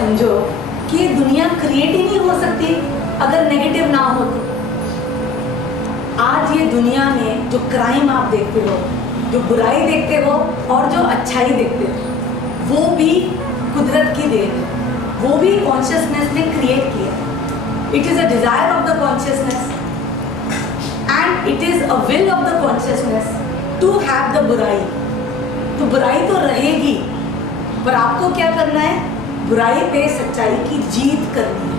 समझो कि ये दुनिया क्रिएट ही नहीं हो सकती अगर नेगेटिव ना हो तो। आज ये दुनिया में जो क्राइम आप देखते हो, जो बुराई देखते हो और जो अच्छाई देखते हो, वो भी कुदरत की देन है, वो भी कॉन्शियसनेस ने क्रिएट किया। It is a desire of the consciousness and it is a will of the consciousness to have the बुराई। तो बुराई तो रहेगी, पर आपको क्या करना है? बुराई पे सच्चाई की जीत करनी है।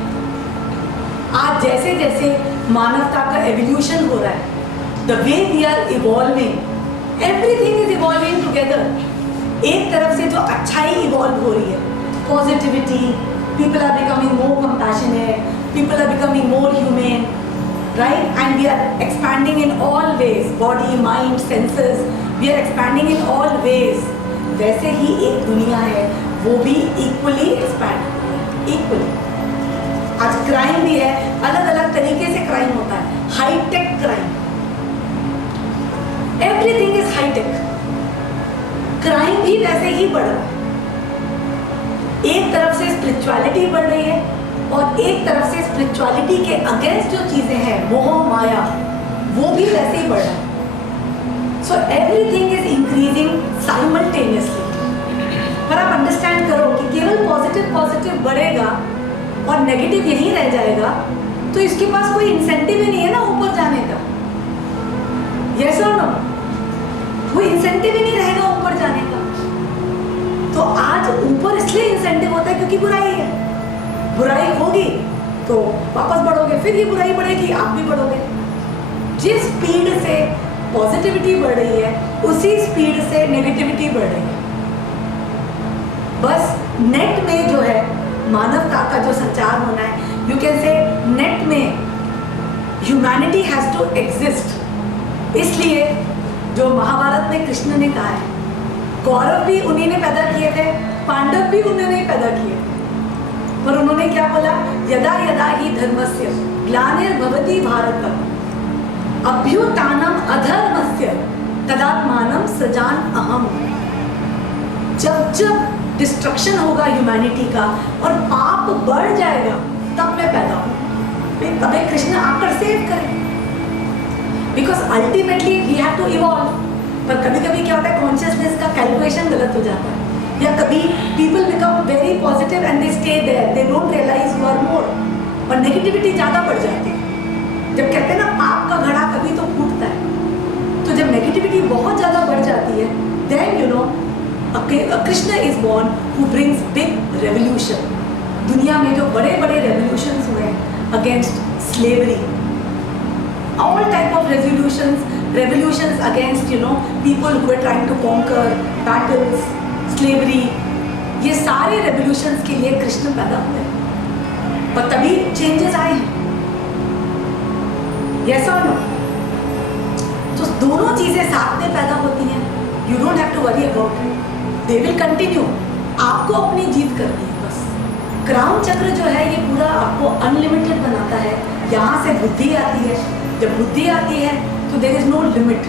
आज जैसे जैसे मानवता का एवोल्यूशन हो रहा है, the way we are evolving, everything is evolving together. एक तरफ से जो अच्छाई इवॉल्व हो रही है, positivity, people are becoming more compassionate, people are becoming more human, right? And we are expanding in all ways, body, mind, senses, we are expanding in all ways. वैसे ही एक दुनिया है, वो भी इक्वली एक्सपैंड हो रही है, इक्वली। आज क्राइम भी है, अलग अलग तरीके से क्राइम होता है। Hi-tech crime, everything is hi-tech. Crime भी वैसे ही बढ़ रहा है। एक तरफ से स्पिरिचुअलिटी बढ़ रही है और एक तरफ से स्पिरिचुअलिटी के अगेंस्ट जो चीजें हैं, मोह माया, वो भी वैसे ही बढ़ रहा है। So everything is increasing simultaneously. पर आप अंडरस्टैंड करो कि केवल पॉजिटिव पॉजिटिव बढ़ेगा और नेगेटिव यहीं रह जाएगा, तो इसके पास कोई इंसेंटिव ही नहीं है ना ऊपर जाने का। यस और नो? कोई इंसेंटिव ही नहीं रहेगा ऊपर जाने का। तो आज ऊपर इसलिए इंसेंटिव होता है क्योंकि बुराई है। बुराई होगी तो वापस बढ़ोगे, फिर ये बुराई बढ़ेगी, आप भी बढ़ोगे। जिस स्पीड से पॉजिटिविटी बढ़ रही है, उसी स्पीड से नेगेटिविटी बढ़ रही है। बस नेट में जो है मानवता का जो संचार होना है, यू कैन से नेट में ह्यूमैनिटी हैज टू एग्जिस्ट। इसलिए जो महाभारत में कृष्ण ने कहा है, कौरव भी उन्हीं ने पैदा किए थे, पांडव भी उन्होंने ही पैदा किए, पर उन्होंने क्या बोला? यदा यदा ही धर्मस्य ग्लानिर्भवति भारत अभ्युत्थानम अधर्मस्य तदात्मानं सृजान अहम। जब जब डिस्ट्रक्शन होगा ह्यूमैनिटी का और पाप बढ़ जाएगा, तब मैं पैदा हूँ, तभी कृष्ण आकर सेव करें। Because ultimately we have to evolve. पर कभी कभी क्या होता है, कॉन्शियसनेस का कैलकुलेशन गलत हो जाता है, या कभी people become very positive and they stay there, they don't realize you are more, और नेगेटिविटी ज़्यादा बढ़ जाती है। जब कहते हैं ना पाप का घड़ा कभी तो फूटता है, तो जब नेगेटिविटी बहुत ज़्यादा बढ़ जाती है, then you know Krishna is born who brings big revolution. दुनिया में जो बड़े बड़े रेवोल्यूशंस हुए हैं against slavery, all type of revolutions against people who were trying to conquer, battles, slavery, ये सारे रेवोल्यूशंस के लिए कृष्ण पैदा हुए, पर तभी चेंजेस आए हैं। यस और नो? तो दोनों चीजें साथ में पैदा होती हैं। You don't have to worry about it, they will continue. आपको अपनी जीत करनी है बस। क्राउन चक्र जो है ये पूरा आपको अनलिमिटेड बनाता है। यहाँ से बुद्धि आती है, जब बुद्धि आती है तो there is no limit,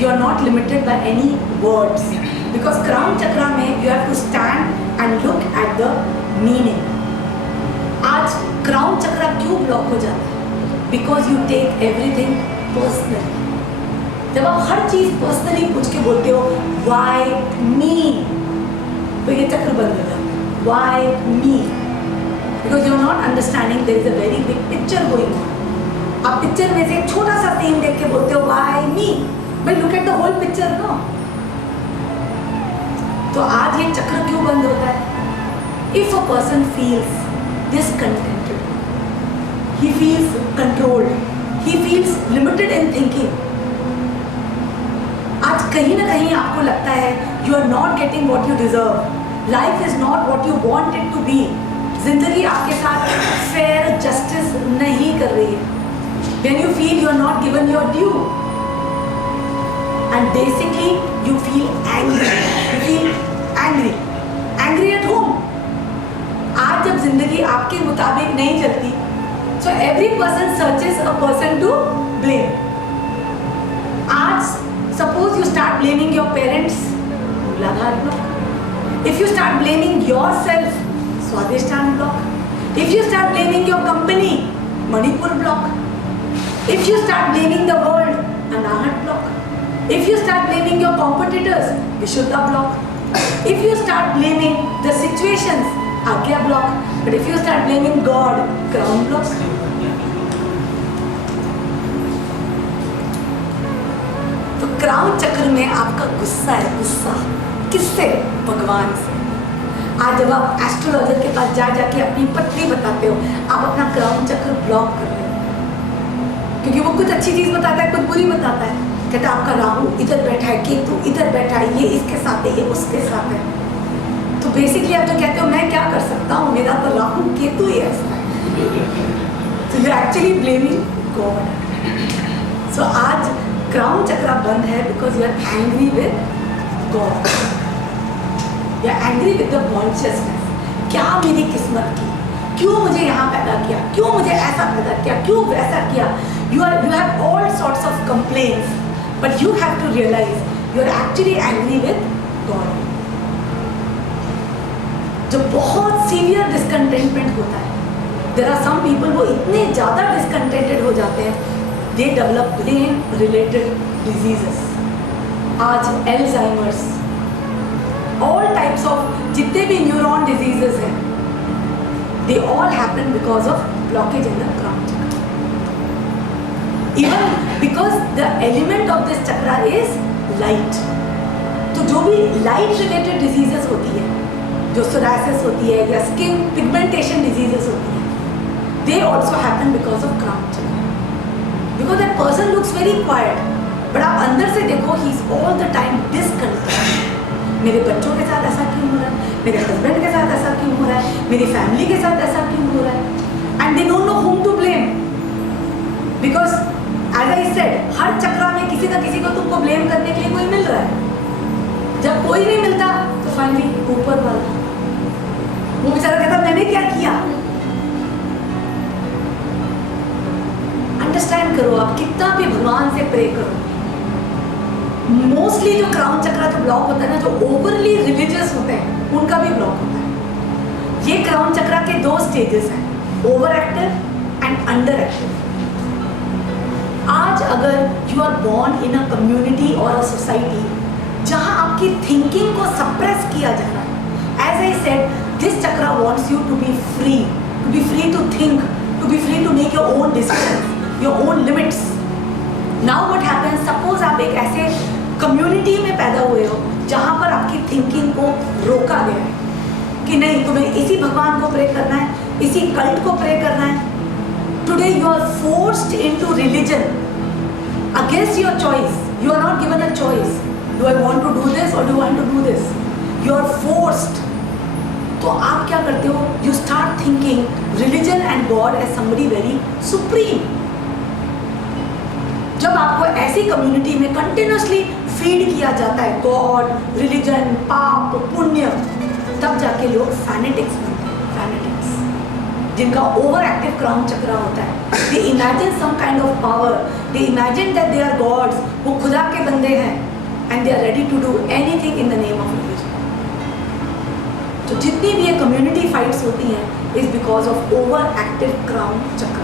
you are not limited by any words, because crown chakra में you have to stand and look at the meaning. आज क्राउन चक्र क्यों ब्लॉक हो जाता है? Because you take everything personally. जब आप हर चीज पर्सनली पूछ के बोलते हो वाई मी, तो ये चक्र बंद हो जाता है। Why me, because you are not understanding there is a very big picture going on. आप पिक्चर में से एक छोटा सा सीन देख के बोलते हो why me, but look at the whole picture no. तो आज ये चक्र क्यों बंद होता है? If a person feels discontented, he feels controlled, he feels limited in thinking. आज कहीं ना कहीं आपको लगता है you are not getting what you deserve, life is not what you want it to be, जिंदगी आपके साथ fair justice नहीं कर रही है, when you feel you are not given your due, and basically you feel angry at whom? आज जब जिंदगी आपके मुताबिक नहीं चलती, so every person searches a person to blame. आज suppose you start blaming your parents, मूलाधार block. If you start blaming yourself, Swadhisthana block. If you start blaming your company, Manipur block. If you start blaming the world, Anahat block. If you start blaming your competitors, Vishuddha block. If you start blaming the situations, Agya block. But if you start blaming God, Crown block. तो crown chakra में आपका गुस्सा है, गुस्सा किससे? भगवान से। आज जब आप एस्ट्रोलॉजर के पास जाके अपनी पत्नी बताते हो, आप अपना क्राउन चक्र ब्लॉक कर रहे हो, क्योंकि वो कुछ अच्छी चीज बताता है, कुछ बुरी बताता है। कहता है आपका राहु इधर बैठा है, केतु इधर बैठा है, ये इसके साथ है, ये उसके साथ है। तो बेसिकली आप जो कहते हो मैं क्या कर सकता हूँ, मेरा तो राहु केतु ही ऐसा है। तो you actually blaming God. So आज क्राउन चक्र बंद है because you are angry with God, you are angry with the consciousness. क्या मेरी किस्मत की, क्यों मुझे यहाँ पैदा किया, क्यों मुझे ऐसा पैदा किया, क्यों वैसा किया। You have all sorts of complaints, but you have to realize you are actually angry with God. जब बहुत सीवियर डिसकंटेंटमेंट होता है, देयर आर सम पीपल वो इतने ज़्यादा डिसकंटेंटेड हो जाते हैं, they develop brain related diseases. आज एल्जाइमर्स, ऑल टाइप्स ऑफ जितने भी न्यूरॉन डिजीजेस हैं, they all happen because of blockage in the crown chakra. Even because the element of this chakra is light. तो जो भी लाइट रिलेटेड डिजीजेस होती है, जो सोरायसिस होती है या स्किन पिगमेंटेशन डिजीजेस होती है, they also happen because of crown chakra. Because that person looks very quite, but आप अंदर से देखो he is all the time discontent. मेरे बच्चों के साथ ऐसा क्यों हो रहा है, मेरे हस्बैंड के साथ ऐसा क्यों हो रहा है, मेरी फैमिली के साथ ऐसा क्यों हो रहा है, and they don't know whom to blame, because as I said, हर चक्र में किसी ना किसी को तुमको ब्लेम करने के लिए कोई मिल रहा है। जब कोई नहीं मिलता तो फाइनली ऊपर वाला, वो बेचारा कहता मैंने क्या किया। अंडरस्टैंड करो, आप कितना भी भगवान से प्रे करो, मोस्टली जो क्राउन चक्र जो ब्लॉक होता है ना, जो ओवरली रिलीजियस होते हैं, उनका भी ब्लॉक होता है। ये क्राउन चक्र के दो स्टेजेस हैं, over active and under active. आज अगर you are born in a community और अ सोसाइटी जहां आपकी थिंकिंग को सप्रेस किया जा रहा है, as I said, this chakra wants you to be free to think, to be free to make your own decision, your own limits. Now what happens, suppose आप एक ऐसे कम्युनिटी में पैदा हुए हो जहां पर आपकी थिंकिंग को रोका गया है कि नहीं तुम्हें इसी भगवान को प्रे करना है, इसी कल्ट को प्रे करना है। Today you are forced into religion against your choice. You are not given a choice, do I want to do this और do want to do this, you are forced. तो आप क्या करते हो, you start thinking religion and God as somebody very supreme. जब आपको ऐसी community में कंटिन्यूसली फीड किया जाता है गॉड, रिलीजन, पाप, पुण्य, तब जाके लोग फैनेटिक्स बनते हैं। फैनेटिक्स जिनका ओवर एक्टिव क्राउन चक्र होता है, they imagine some kind of power, they imagine that they are gods, वो खुदा के बंदे हैं, and they are ready to do anything in the name of religion. तो जितनी भी ये कम्युनिटी फाइट्स होती हैं is because of over active crown chakra,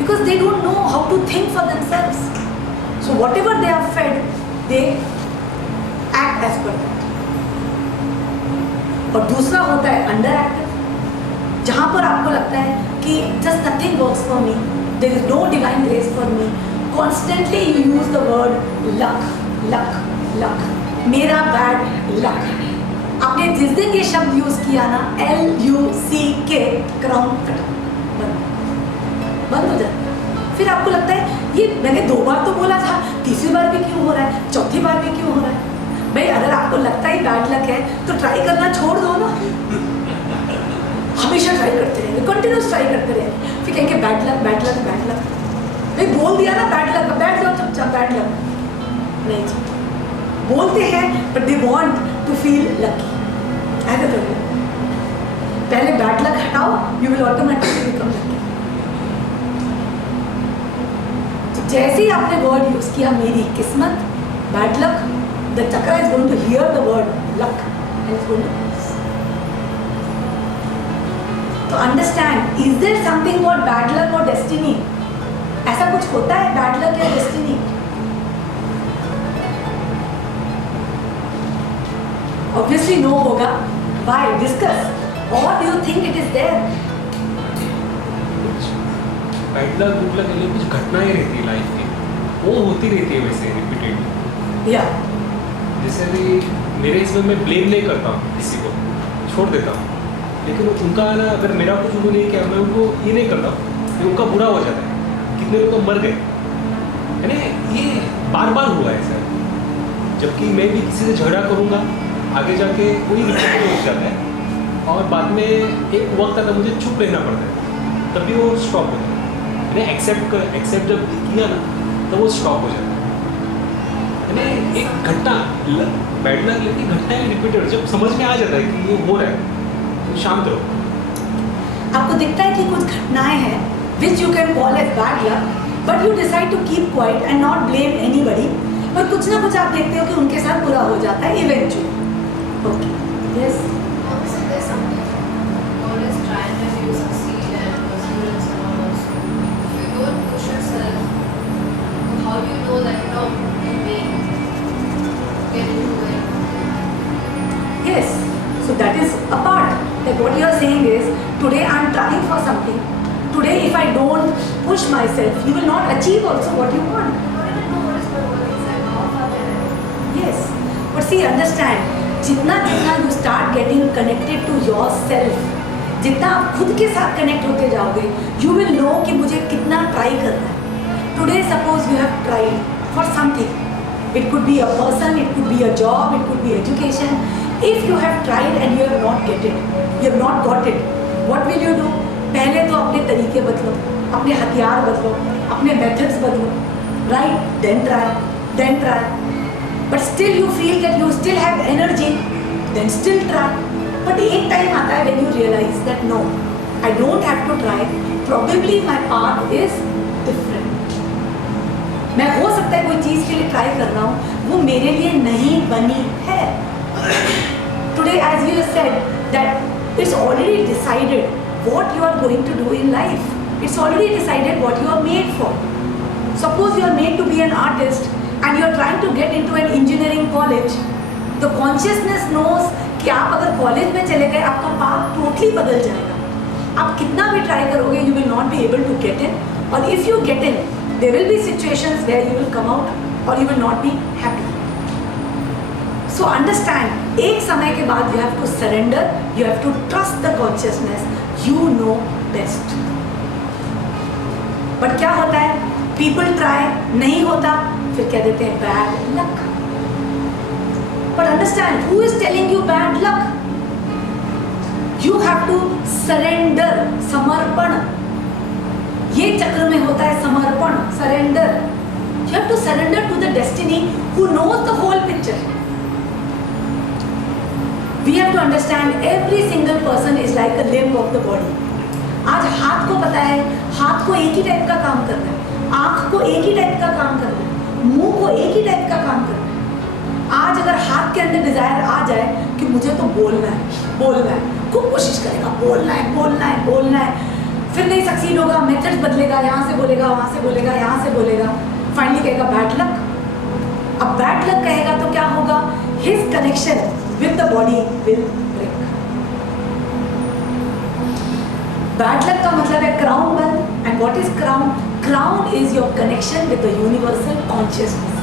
because they don't know how to think for themselves. So whatever they are fed, they act as per that. और दूसरा होता है अंडर एक्टिव, जहाँ पर आपको लगता है कि just nothing works for me, there is no divine grace for me. Constantly you use the word luck, luck, luck. मेरा bad luck. आपने जिस दिन ये शब्द यूज किया ना, LUCK, क्राउन बंद हो जाता है। फिर आपको लगता है ये मैंने 2 बार तो बोला था, तीसरी बार भी क्यों हो रहा है, चौथी बार भी क्यों हो रहा है। भाई अगर आपको लगता है बैड लक है तो ट्राई करना छोड़ दो ना, हमेशा ट्राई करते रहेंगे, कंटिन्यूस ट्राई करते रहेंगे, फिर कहेंगे bad luck bad luck bad luck. भाई बोल दिया ना बैड लक, बैठ जाओ चुपचाप, बैड लक नहीं जी, बोलते हैं but they want to feel lucky. ऐसे करिए, पहले बैड लक हटाओ, you will automatically become lucky. जैसे ही आपने वर्ड यूज किया मेरी किस्मत, bad luck, the chakra is going to hear the word luck and is going to. तो understand, is there something called bad luck और डेस्टिनी? ऐसा कुछ होता है बैड लक या डेस्टिनी? ऑब्वियसली नो होगा. व्हाई? डिस्कस. और do you think it is there? Bad luck good luck, कुछ घटनाएं रहती है लाइफ की, वो होती रहती है वैसे रिपीटेडली. या जैसे अभी मेरे इसमें मैं ब्लेम नहीं करता हूँ किसी को, छोड़ देता हूँ, लेकिन उनका ना अगर मेरा कुछ उन्होंने किया मैं उनको ये नहीं करता कि उनका बुरा हो जाता है. कितने लोग मर गए है ना, ये बार बार हुआ है सर. जबकि मैं भी किसी से झगड़ा करूँगा आगे जाके वही रिपीट हो जाता है, और बाद में एक वक्त आता मुझे चुप रहना पड़ता है, तभी वो स्टॉप हो जाता है. मैंने एक्सेप्ट जब किया ना तो वो स्टॉप हो जाता है. मैंने एक घटना बैड लक लेकिन घटनाएं रिपीटेड जब समझ में आ जाता है कि ये हो रहा है तो शांत रहो. आपको दिखता है कि कुछ घटनाएं हैं which you can call as bad luck, but you decide to keep quiet and not blame anybody. और कुछ ना कुछ आप देखते हो कि उनके साथ बुरा हो जाता है eventually. Okay, yes. So there's something always try and you succeed and perseverance and all also. If you don't push yourself, how do you know that you may get into it? Yes, so that is a part. Like what you are saying is, today I am trying for something. Today if I don't push myself, you will not achieve also what you want. I don't even know what is my goal inside, how far can I go? Yes, but see, understand, जितना जितना you start getting connected to yourself, जितना आप खुद के साथ connect होते जाओगे, you will know कि मुझे कितना ट्राई करना है. Today suppose you have tried for something. It could be a person, it could be a job, it could be education. If you have tried and you have not got it, what will you do? पहले तो अपने तरीके बदलो, अपने हथियार बदलो, अपने methods बदलो, right? Then try. But still you feel that you still have energy, then still try. But एक टाइम आता है when you realize that no, I don't have to try. Probably my path is different. मैं हो सकता है कोई चीज़ के लिए ट्राई कर रहा हूँ, वो मेरे लिए नहीं बनी है. Today as you said that it's already decided what you are going to do in life. It's already decided what you are made for. Suppose you are made to be an artist and you are trying to get into an engineering college. The consciousness knows कि आप अगर college में चले गए आपका path totally बदल जाएगा. आप कितना भी ट्राई करोगे you will not be able to get in, or if you get in there will be situations where you will come out or you will not be happy. So understand, एक समय के बाद you have to surrender, you have to trust the consciousness, you know best. But क्या होता है, people try, नहीं होता, फिर कह देते हैं bad luck. But understand, who is telling you bad luck? You have to surrender, समर्पण. ये चक्र में होता है समर्पण, surrender. You have to surrender to the destiny who knows the whole picture. We have to understand every single person is like a limb of the body. आज हाथ को पता है, हाथ को एक ही टाइप का काम करना है, आँख को एक ही टाइप का काम करना है, मुंह को एक ही टाइप का काम करना है. आज अगर हाथ के अंदर डिजायर आ जाए कि मुझे तो बोलना है, खूब कोशिश करेगा, बोलना है, फिर नहीं सक्सीड होगा, मेथड्स बदलेगा, यहाँ से बोलेगा, वहाँ से बोलेगा, यहाँ से बोलेगा, फाइनली कहेगा बैड लक. अब बैड लक कहेगा तो क्या होगा, his connection with the body will break. Bad luck का मतलब है क्राउन बंद. And what is crown? Crown is your connection with the universal consciousness.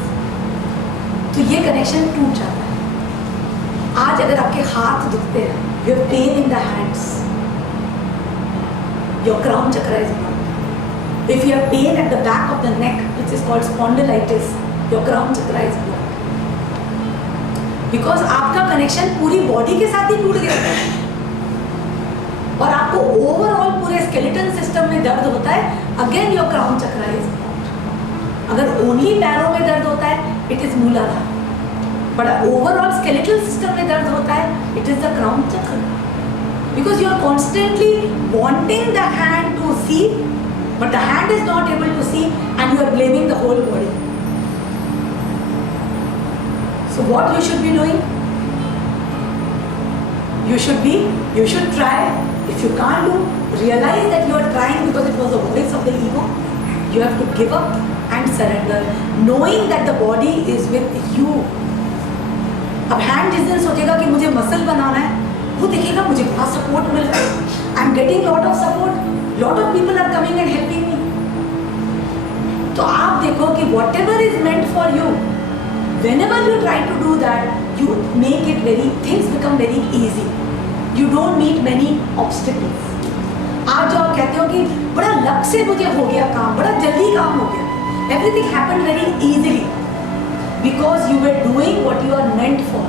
तो ये कनेक्शन टूट जाता है. आज अगर आपके हाथ दुखते हैं, you have pain in the hands, your crown chakra is blocked. If you have pain at the back of the neck, which is called spondylitis, your crown chakra is blocked. Because आपका connection पूरी body के साथ ही टूट गया है और आपको overall पूरे स्केलेटन सिस्टम में दर्द होता है, again your crown chakra is blocked. अगर ओनली पैरों में दर्द होता है, it is Muladhara. But overall skeletal system में दर्द होता है, it is the crown chakra. Because you are constantly wanting the hand to see, but the hand is not able to see and you are blaming the whole body. So what you should be doing? You should try If you can't do, realize that you are trying because it was a voice of the ego. You have to give up and surrender, knowing that the body is with you. अब hand जिस दिन सोचेगा कि मुझे muscle बनाना है, वो देखेगा मुझे बहुत सपोर्ट मिल रहा है. I am getting lot of support, lot of people are coming and helping me. तो आप देखो कि whatever is meant for you, whenever you try to do that, you make it very, things become very easy. You don't meet many obstacles. आज जो आप कहते हो कि बड़ा लक से मुझे हो गया काम, बड़ा जल्दी काम हो गया, everything happened very easily because you were doing what you are meant for.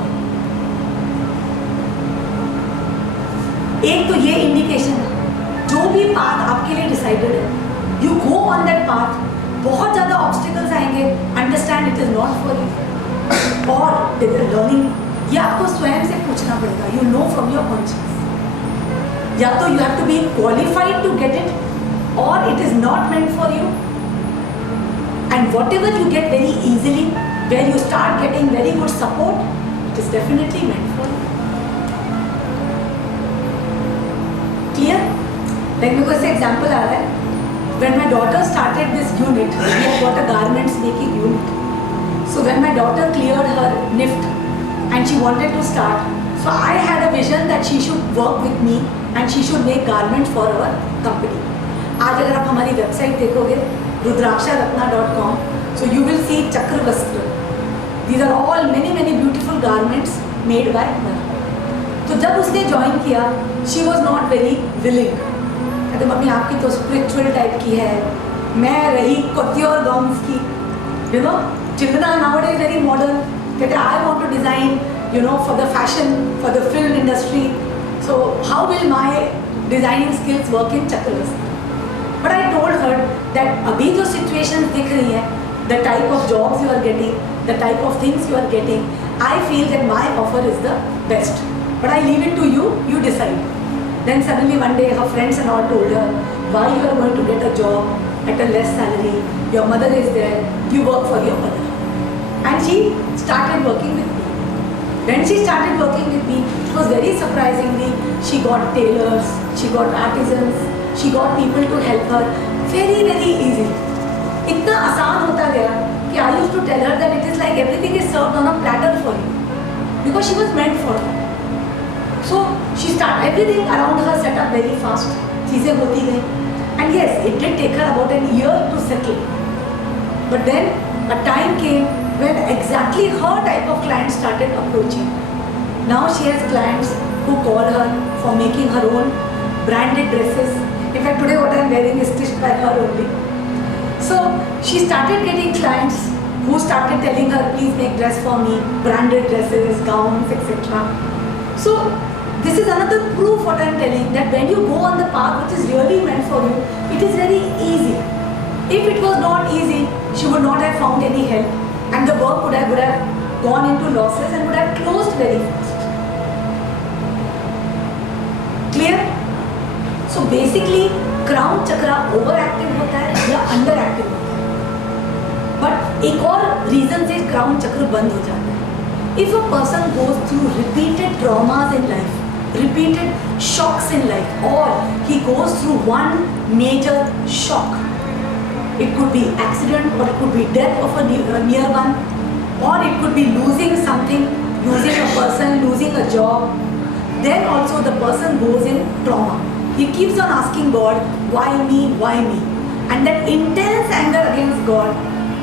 एक तो ये इंडिकेशन है, जो भी पाथ आपके लिए डिसाइडेड है, you go on that path. बहुत ज़्यादा ऑब्स्टिकल्स आएंगे, understand it is not for you. और लर्निंग, ये आपको स्वयं से पूछना पड़ेगा. You know from your conscious. या तो you have to be qualified to get it, और it is not meant for you. And whatever you get very easily, where you start getting very good support, it is definitely meant for you. Clear? Like मेरे को ऐसे example आ रहा है. When my daughter started this unit, we have got a garments making unit. So when my daughter cleared her NIFT and she wanted to start, so I had a vision that she should work with me and she should make garments for our company. आज अगर आप हमारी website देखोगे rudraksharatna.com, so you will see Chakravastra. These are all many beautiful garments made by her. तो जब उसने join किया, she was not very willing. कहते मम्मी आपकी तो स्पिरिचुअल टाइप की है, मैं रही कत्योर गाउन्स की. You know children nowadays very modern. कहते I want to design you know for the fashion, for the film industry. So how will my designing skills work in Chakravastra? But I told her that अभी जो situation दिख रही है, the type of jobs you are getting, the type of things you are getting, I feel that my offer is the best. But I leave it to you, you decide. Then suddenly one day her friends and all told her, why you are going to get a job at a less salary, your mother is there, you work for your mother. And she started working with me. When she started working with me, it was very surprisingly, she got tailors, she got artisans, she got people to help her, very easily. इतना आसान होता गया कि I used to tell her that it is like everything is served on a platter for you, because she was meant for it. So she started, everything around her set up very fast. चीज़ें होती गई. And yes, it did take her about a year to settle. But then a time came when exactly her type of clients started approaching. Now she has clients who call her for making her own branded dresses. In fact, today what I am wearing is stitched by her only. So she started getting clients who started telling her, please make dress for me, branded dresses, gowns, etc. So this is another proof what I am telling, that when you go on the path which is really meant for you, it is very easy. If it was not easy, she would not have found any help, and the work would have gone into losses and would have closed very fast. Clear? So basically crown chakra overactive होता है या underactive होता है. But एक और reason से crown chakra बंद हो जाता है. If a person goes through repeated traumas in life, repeated shocks in life, or he goes through one major shock, it could be accident, or it could be death of a near one, or it could be losing something, losing a person, losing a job, then also the person goes in trauma. He keeps on asking God, why me, why me? And that intense anger against God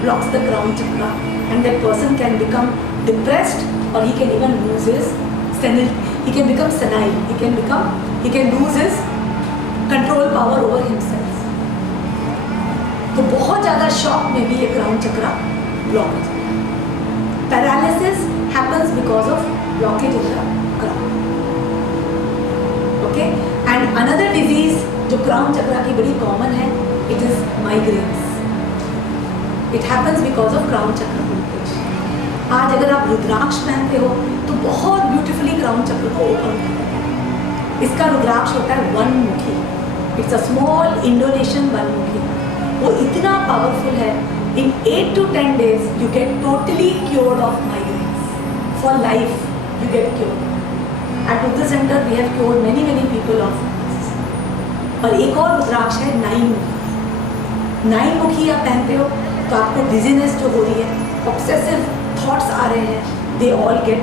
blocks the crown chakra, and that person can become depressed, or he can even lose his senile. He can become senile. He can lose his control power over himself. तो बहुत ज़्यादा shock में भी ये crown चक्रा block हो जाता है. Paralysis happens because of blockage in the crown. Okay? And another disease जो क्राउन चक्रा की बड़ी कॉमन है, it is migraines. It happens because of crown chakra blockage. आज अगर आप रुद्राक्ष पहनते हो तो बहुत ब्यूटीफुली क्राउन चक्र को ओपन करते हैं. इसका रुद्राक्ष होता है वनमुखी. इट्स अ स्मॉल इंडोनेशियन वनमुखी. वो इतना पावरफुल है, इन 8 to 10 days you get totally cured of migraines. For life you get cured. At Rudra Center we have cured many people of this. और एक और रुद्राक्ष है 9 मुखी। 9 मुखी आप पहनते हो तो आपको डिजीनेस जो हो रही है, ऑब्सेसिव थॉट्स आ रहे हैं, दे ऑल गेट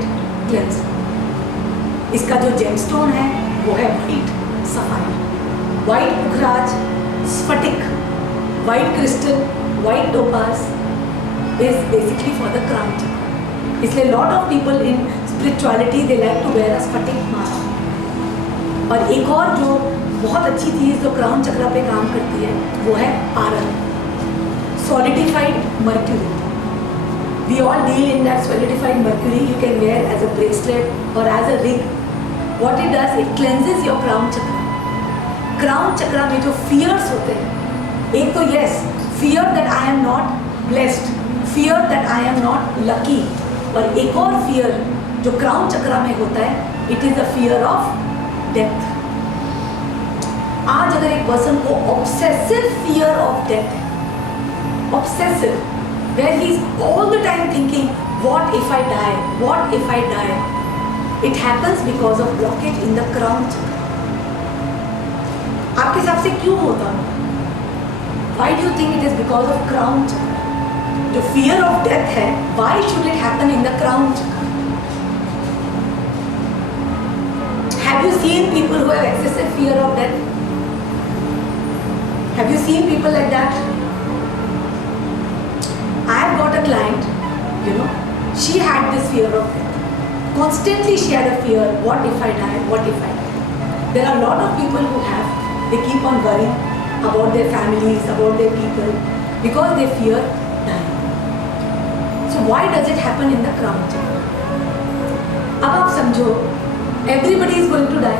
क्लेंस्ड। इसका जो जेमस्टोन है वो है वाइट सफायर, वाइट पुखराज, स्फटिक, white crystal, white topaz is basically for the crown chakra. इसलिए lot of people in spirituality they like to wear a स्फटिक माला। और एक और जो बहुत अच्छी चीज़ जो क्राउन चक्रा पे काम करती है वो है आरन, solidified mercury. We all deal in that solidified mercury. You can wear as a bracelet or as a ring. What it does, it cleanses your crown chakra. Crown chakra में जो fears होते हैं, एक तो yes, fear that I am not blessed, fear that I am not lucky, और एक और fear जो क्राउन चक्रा में होता है, it is the fear of death. आज अगर एक पर्सन को obsessive fear of death है, obsessive, where he is all the time thinking, what if I die, what if I die, it happens because of blockage in the crown chakra. आपके हिसाब से क्यों होता है? Why do you think it is because of crown chakra? जो fear of death है, why should it happen in the crown chakra? Have you seen people who have excessive fear of death? Have you seen people like that? I have got a client, you know, she had this fear of death. Constantly she had a fear, what if I die, what if I die? There are a lot of people who have, they keep on worrying about their families, about their people, because they fear dying. So why does it happen in the crown chakra? अब आप समझो, everybody is going to die.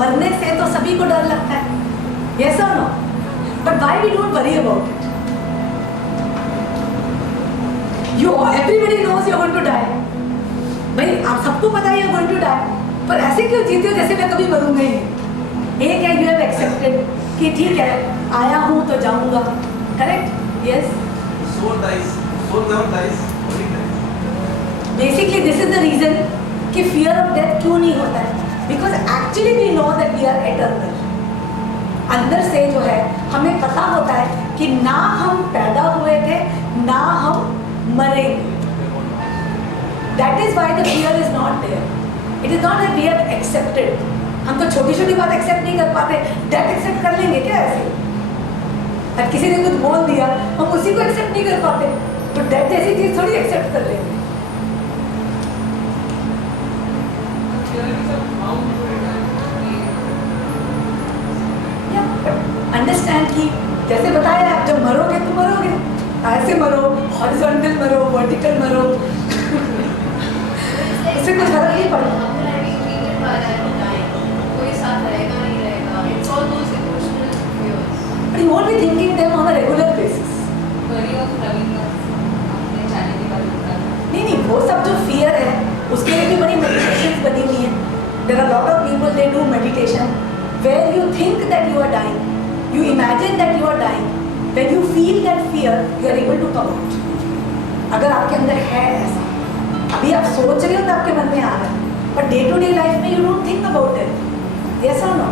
मरने से तो सभी को डर लगता है, yes or no? But why we don't worry about it? Everybody knows you're going to die. भाई आप सबको पता है you're going to die, पर ऐसे क्यों जीते हो जैसे मैं कभी मरूंगा ही नहीं? एक है you have accepted कि ठीक है आया हूँ तो जाऊँगा, correct? Yes. Soul dies, soul never dies. Basically this is the reason कि fear of death क्यों नहीं होता है, because actually we know that we are eternal. अंदर से जो है हमें पता होता है कि ना हम पैदा हुए थे ना हम मरेंगे. That is why the fear is not there. It is not that we have accepted. हम तो छोटी छोटी बात एक्सेप्ट नहीं कर पाते, डेथ एक्सेप्ट कर लेंगे क्या ऐसे? अब किसी ने कुछ बोल दिया हम उसी को एक्सेप्ट नहीं कर पाते, तो डेथ जैसी चीज थोड़ी एक्सेप्ट कर लेंगे. अंडरस्टैंड कि जैसे बताया आप जब मरोगे तो मरोगे, ऐसे मरो, हॉरिजॉन्टल मरो, वर्टिकल मरो, इससे कुछ फर्क नहीं पड़ता. कोई साथ रहेगा नहीं रहेगा, it's all those emotional fears. But you won't be thinking them on a regular basis. नहीं, वो सब जो fear है उसके लिए भी बड़ी meditations बनी हुई हैं. There are a lot of people they do meditation where you think that you are dying, you imagine that you are dying. When you feel that fear, you are able to come out. अगर आपके अंदर है ऐसा, अभी आप सोच रहे हो तो आपके मन में आ रहा है, but day to day life में you don't think about it. Yes or no?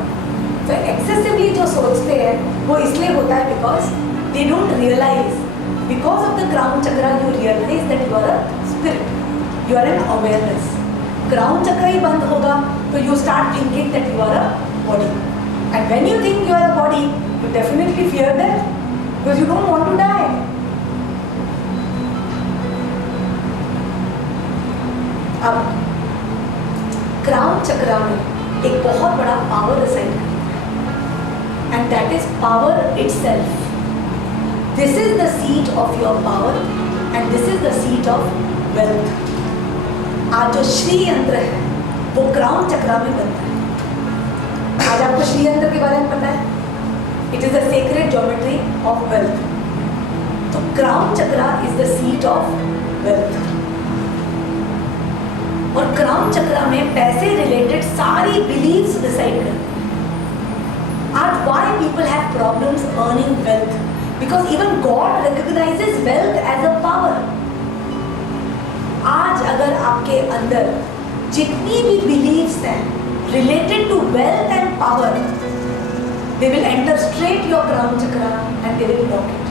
तो excessively जो सोचते हैं वो इसलिए होता है because they don't realize. Because of the crown chakra, you realize that you are a spirit. You are an awareness. Crown chakra ही बंद होगा तो you start thinking that you are a body. And when you think you are a body, you definitely fear death because you don't want to die. अब crown chakra में एक बहुत बड़ा power reside करता है, and that is power itself. This is the seat of your power and this is the seat of wealth. आज जो श्री यंत्र है वो क्राउन चक्रा में बनता है. आज आपको श्री यंत्र के बारे में पता है? It is the sacred geometry of wealth. तो crown chakra is the seat of wealth. और क्राउन चक्रा में पैसे रिलेटेड सारी बिलीव्स डिसाइड करते हैं. आज why people have problems earning wealth? Because even God recognizes wealth as a power. आज अगर आपके अंदर जितनी भी बिलीव्स हैं related to wealth and power, They will enter straight your crown chakra and they will block it.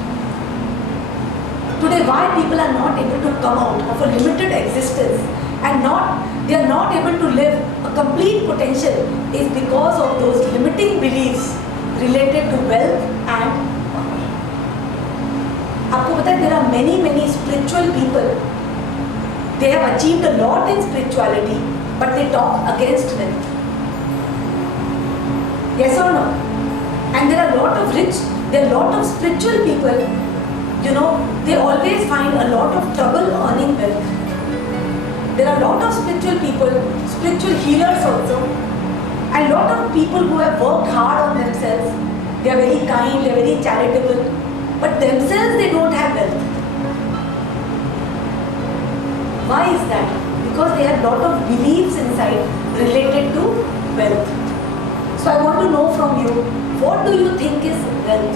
Today, why people are not able to come out of a limited existence and they are not able to live a complete potential is because of those limiting beliefs related to wealth and power. आपको पता है, there are many spiritual people. They have achieved a lot in spirituality, but they talk against wealth. Yes or no? And there are a lot of spiritual people, you know, they always find a lot of trouble earning wealth. There are a lot of spiritual people, spiritual healers also, and a lot of people who have worked hard on themselves. They are very kind, they are very charitable, but themselves they don't have wealth. Why is that? Because they have a lot of beliefs inside related to wealth. So I want to know from you, what do you think is wealth?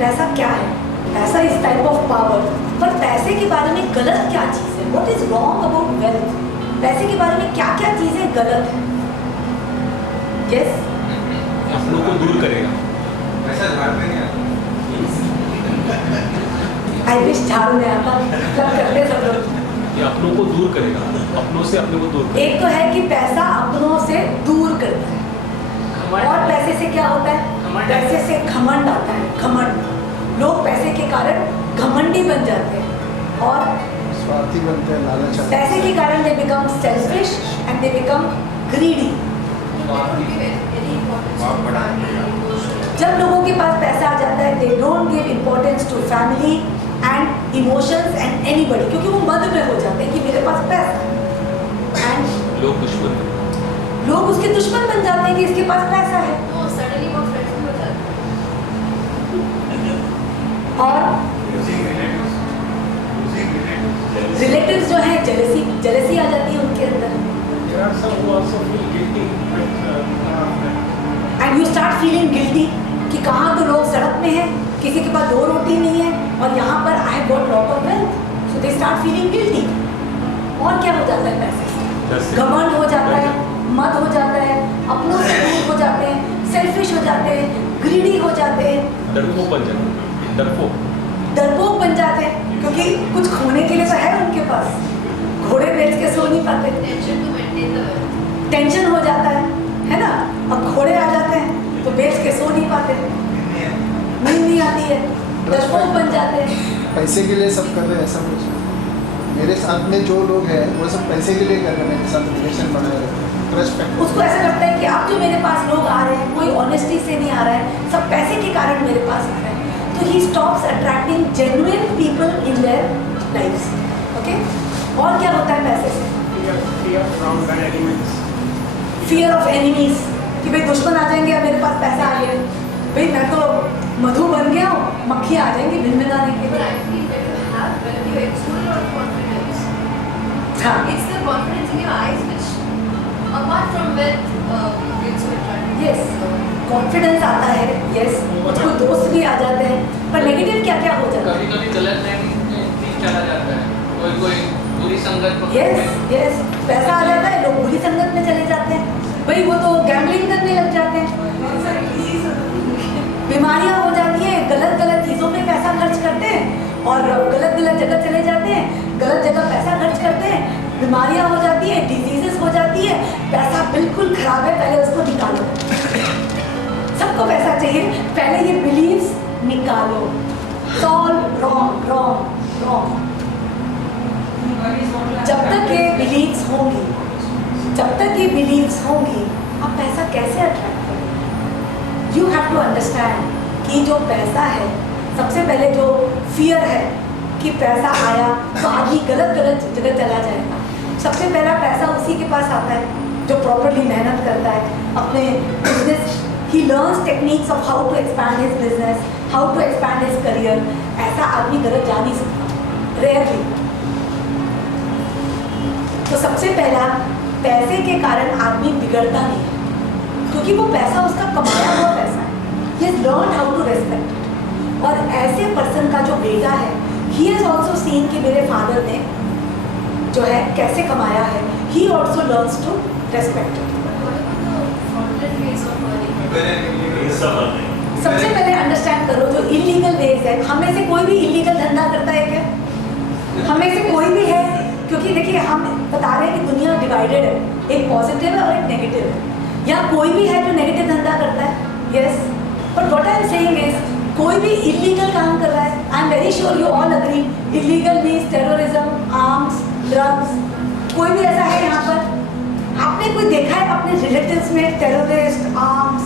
पैसा क्या है? पैसा is type of power. पर पैसे के बारे में गलत क्या चीज़ है? What is wrong about wealth? पैसे के बारे में क्या क्या चीज़ें गलत है? Yes? अपनों को दूर करेगा। पैसा झाड़ने नहीं आता। I wish झाड़ू में आता, सब करते सब लोग। ये अपनों को दूर करेगा, अपनों से अपने को दूर करेगा। एक तो है कि पैसा अपनों से दूर करता है, और पैसे से क्या होता है? पैसे से घमंड आता है, घमंड। लोग पैसे के कारण घमंडी बन जाते हैं और स्वार्थी बनते हैं, लालच आता है। पैसे के कारण they become selfish and they become greedy. जब लोगों के पास पैसा आ जाता है, they don't give importance to family and emotions and anybody, क्योंकि वो मद में हो जाते हैं कि मेरे पास पैसा है, and लोग दुश्मन हैं। लोग उसके दुश्मन बन जाते हैं कि इसके पास पैसा है। तो सडनली वो फ्रेंड्स हो जाते हैं। और रिलेटिव्स जो है जेलसी आ जाती है उनके अंदर, and you start feeling guilty कि कहाँ तो लोग सड़क में हैं, किसी के पास 2 रोटी नहीं है, और यहाँ पर आई have got lot of wealth, so they start feeling guilty. और क्या हो जाता है? पैसे से घमंड हो जाता है, मत हो जाता है, अपनों से दूर हो जाते हैं, सेल्फिश हो जाते हैं, ग्रीडी हो जाते हैं, डरपोक बन जाते हैं, डरपोक बन जाते हैं, क्योंकि कुछ खोने के लिए तो है उनके पास, घोड़े बेच के सो नहीं पाते, tension to maintain the wealth. Tension हो जाता है ना? अब घोड़े आ जाते हैं तो बेच के सो नहीं पाते, नींद नहीं आती है, डरपोक बन जाते हैं। पैसे के लिए सब कर रहे हैं, ऐसा कुछ मेरे साथ में जो लोग हैं वो सब पैसे के लिए कर रहे हैं, मेरे साथ रिलेशन बनाए रखते हैं, ट्रस्ट। उसको ऐसा लगता है कि अब जो मेरे पास लोग आ रहे हैं, कोई ऑनेस्टी से नहीं आ रहा है, सब पैसे के कारण मेरे पास आ रहे हैं, तो he stops attracting genuine people in their lifes. Okay, और क्या होता है पैसे से? फियर ऑफ एनिमीज, कि भाई दुश्मन आ जाएंगे, अब मेरे पास पैसा आ गया, भाई मैं तो मधु बन गया हूँ, मक्खियाँ आ जाएंगी भिनभिनाने के। But I feel that you have when you exude a lot of confidence. हाँ, It's the confidence in your eyes which, apart from wealth, gives you attractive. Yes, confidence आता है, यस, कुछ दोस्त भी आ जाते हैं, पर नेगेटिव क्या क्या हो जाता है? कभी कभी गलत लाइन में चला जाता है, कोई बुरी संगत पकड़ यस में। यस, पैसा आ जाता है, लोग बुरी संगत में चले जाते हैं, भाई वो तो गैम्बलिंग करने लग जाते हैं, बीमारियां हो जाती हैं, गलत चीज़ों में पैसा खर्च करते हैं और गलत जगह चले जाते हैं, गलत जगह पैसा खर्च करते हैं, बीमारियां हो जाती हैं, डिजीजेस हो जाती है, पैसा बिल्कुल खराब है, पहले उसको निकालो। सबको पैसा चाहिए, पहले ये बिलीव्स निकालो। Solve wrong wrong wrong. जब तक ये बिलीव्स होंगी, जब तक ये बिलीव्स होंगी, आप पैसा कैसे अट्रैक्ट करोगे? यू हैव टू अंडरस्टैंड कि जो पैसा है, सबसे पहले जो फियर है कि पैसा आया तो आदमी गलत जगह चला जाएगा। सबसे पहला पैसा उसी के पास आता है जो प्रॉपर्ली मेहनत करता है अपने business. He learns techniques of how to expand his business, how to expand his career. ऐसा आदमी गलत जा नहीं सकता, रेयरली। तो सबसे पहला, पैसे के कारण आदमी बिगड़ता नहीं है, क्योंकि वो पैसा उसका कमाया हुआ पैसा है। He has learn how to respect it. और ऐसे पर्सन का जो बेटा है, ही हैज ऑल्सो सीन कि मेरे फादर ने जो है कैसे कमाया है, he also learns to respect it. But what about the fraudulent ways of earning? When सबसे पहले अंडरस्टैंड करो जो इलीगल वेज है, हम में से कोई भी इलीगल धंधा करता है क्या? हम में से कोई भी है? क्योंकि देखिए हम बता रहे हैं कि दुनिया डिवाइडेड है, एक पॉजिटिव है और एक नेगेटिव है। या कोई भी है जो नेगेटिव धंधा करता है? Yes, but what I am saying is कोई भी इलीगल काम कर रहा है। I am very sure you all agree, illegal means terrorism, arms, drugs. कोई भी ऐसा है यहाँ पर? आपने कोई देखा है अपने रिलेटिव्स में टेररिस्ट, आर्म्स?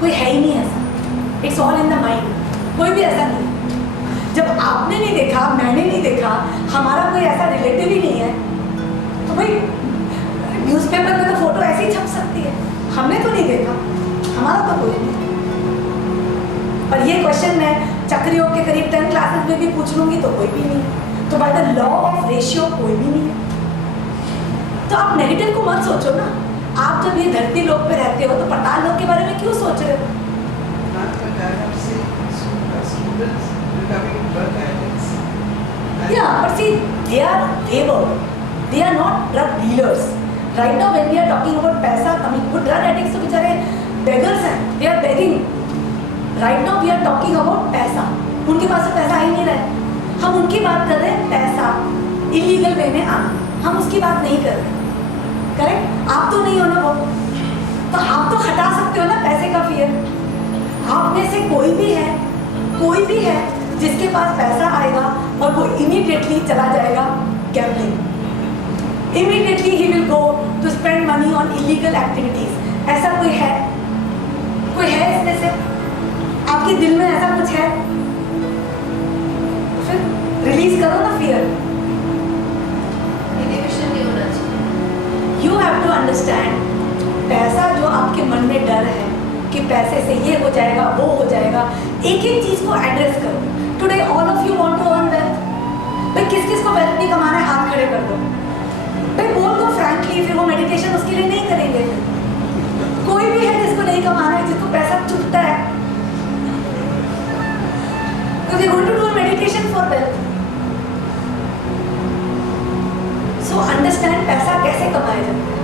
कोई है ही नहीं ऐसा। It's all in the mind. कोई भी ऐसा नहीं। जब आपने नहीं देखा, मैंने नहीं देखा, हमारा कोई ऐसा रिलेटिव ही नहीं है, तो भाई न्यूज़पेपर में तो फोटो ऐसे ही छप सकती है। हमने तो नहीं देखा, हमारा तो कोई नहीं। और ये क्वेश्चन मैं चक्रयोग के करीब 10 क्लासेस में भी पूछ लूंगी तो कोई भी नहीं। तो by the law of ratio कोई भी नहीं है। तो आप नेगेटिव को मत सोचो ना। आप जब ये धरती लोक पे रहते हो तो पाताल लोक के बारे में क्यों सोच रहे हो? Yeah, but see, they are favored. They are not drug dealers. Right now, when we are talking about पैसा coming, वो drug addicts तो बेचारे beggars हैं. They are begging. Right now, we are talking about पैसा. उनके पास तो पैसा ही नहीं रहा। हम उनकी बात कर रहे हैं पैसा, illegal वे में आना। हम उसकी बात नहीं कर रहे। करेक्ट? आप तो नहीं हो ना वो, तो आप तो हटा सकते हो ना पैसे का फियर। आप में से कोई भी है जिसके पास पैसा आएगा और वो इमीडिएटली चला जाएगा gambling. Immediately he will go to spend money on illegal activities. ऐसा कोई है? कोई है इसमें से? आपके दिल में ऐसा कुछ है? फिर रिलीज करो ना फियर। इनहिबिशन नहीं होना चाहिए। यू हैव टू अंडरस्टैंड, पैसा जो आपके मन में डर है कि पैसे से ये हो जाएगा, वो हो जाएगा, एक एक चीज को एड्रेस करो। Today all of you want to earn wealth. भाई किस किस को वेल्थ नहीं कमाना है, हाथ खड़े कर दो। भाई बोल दो फ्रैंकली, फिर वो मेडिटेशन उसके लिए नहीं करेंगे। कोई भी है जिसको नहीं कमाना है, जिसको पैसा चुभता है, तो they want to do meditation for wealth. So understand पैसा कैसे कमाया जाता है।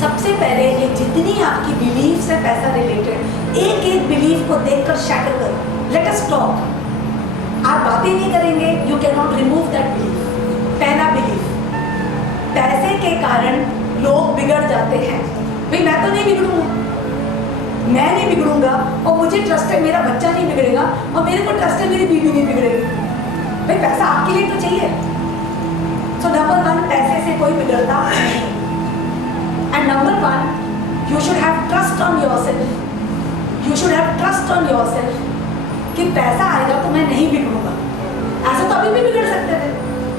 सबसे पहले ये जितनी आपकी बिलीफ्स है पैसा रिलेटेड, एक एक बिलीफ को देखकर शैटर करो। Let us talk. आप बातें नहीं करेंगे, you can not remove that belief. पहला बिलीफ, पैसे के कारण लोग बिगड़ जाते हैं। भाई मैं तो नहीं बिगड़ूंगा, मैं नहीं बिगड़ूंगा, और मुझे ट्रस्ट है मेरा बच्चा नहीं बिगड़ेगा, और मेरे को ट्रस्ट है मेरी बीवी नहीं बिगड़ेगी। भाई पैसा आपके लिए तो चाहिए। सो नंबर 1, पैसे से कोई बिगड़ता नहीं। And number 1, you should have trust on yourself. You should have trust on yourself कि पैसा आएगा तो मैं नहीं बिगड़ूंगा। ऐसा तो अभी भी बिगड़ सकते थे,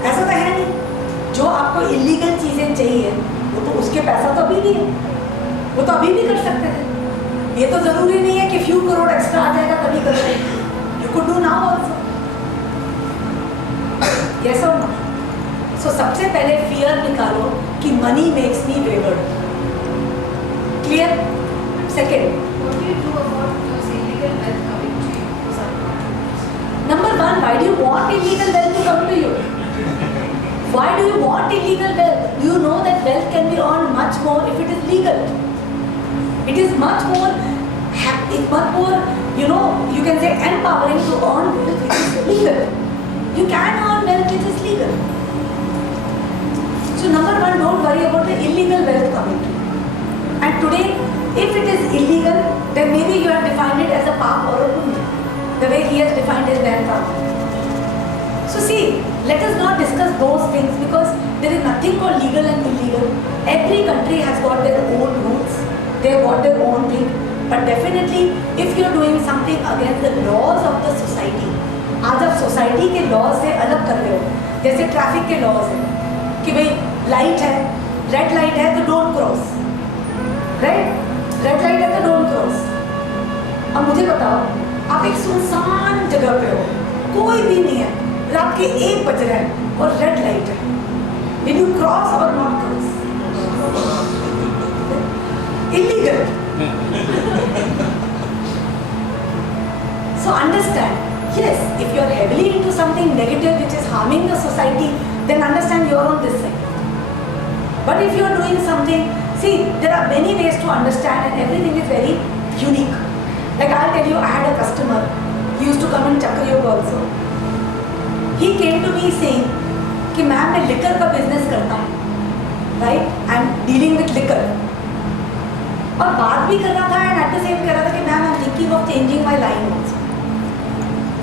ऐसा तो है नहीं। जो आपको इलीगल चीजें चाहिए वो तो उसके पैसा तो अभी भी है, वो तो अभी भी कर सकते थे। ये तो जरूरी नहीं है कि few करोड़ एक्स्ट्रा आ जाएगा तभी कर रहे। You could do now also. Yes or no? So सबसे पहले फियर निकालो कि money makes me wayward. Clear? Second, What do you do about those illegal wealth coming to you? number 1, why do you want illegal wealth to come to you? Why do you want illegal wealth? Do you know that wealth can be earned much more if it is legal? It is much more, you know, you can say empowering to earn wealth which is legal. You can earn wealth which is legal. So number 1, don't worry about the illegal wealth coming to you. And today, if it is illegal, then maybe you have defined it as a paap or a punya, the way he has defined his wealth. So see, let us not discuss those things because there is nothing called legal and illegal. Every country has got their own rules, they have got their own thing. But definitely, if you are doing something against the laws of the society, आज आप society के laws से अलग कर रहे हो, जैसे traffic के लॉज है कि भाई लाइट है, रेड लाइट है तो don't cross, right? Red light है तो डोंट क्रॉस। अब मुझे बताओ, आप एक सुनसान जगह पे हो, कोई भी नहीं है, रात के 1 बज रहे हैं और रेड लाइट है, विल यू क्रॉस और not cross? Illegal. So understand, yes, if you are heavily into something negative which is harming the society, then understand you are on this side. But if you are doing something, see, there are many ways to understand and everything is very unique. Like I'll tell you, I had a customer, he used to come in Chakrayog also. He came to me saying कि ma'am मैं liquor का business करता हूँ, right, I am dealing with liquor, और बात भी कर रहा था एंड एट द सेम कह रहा था कि ma'am I am thinking of changing my line also.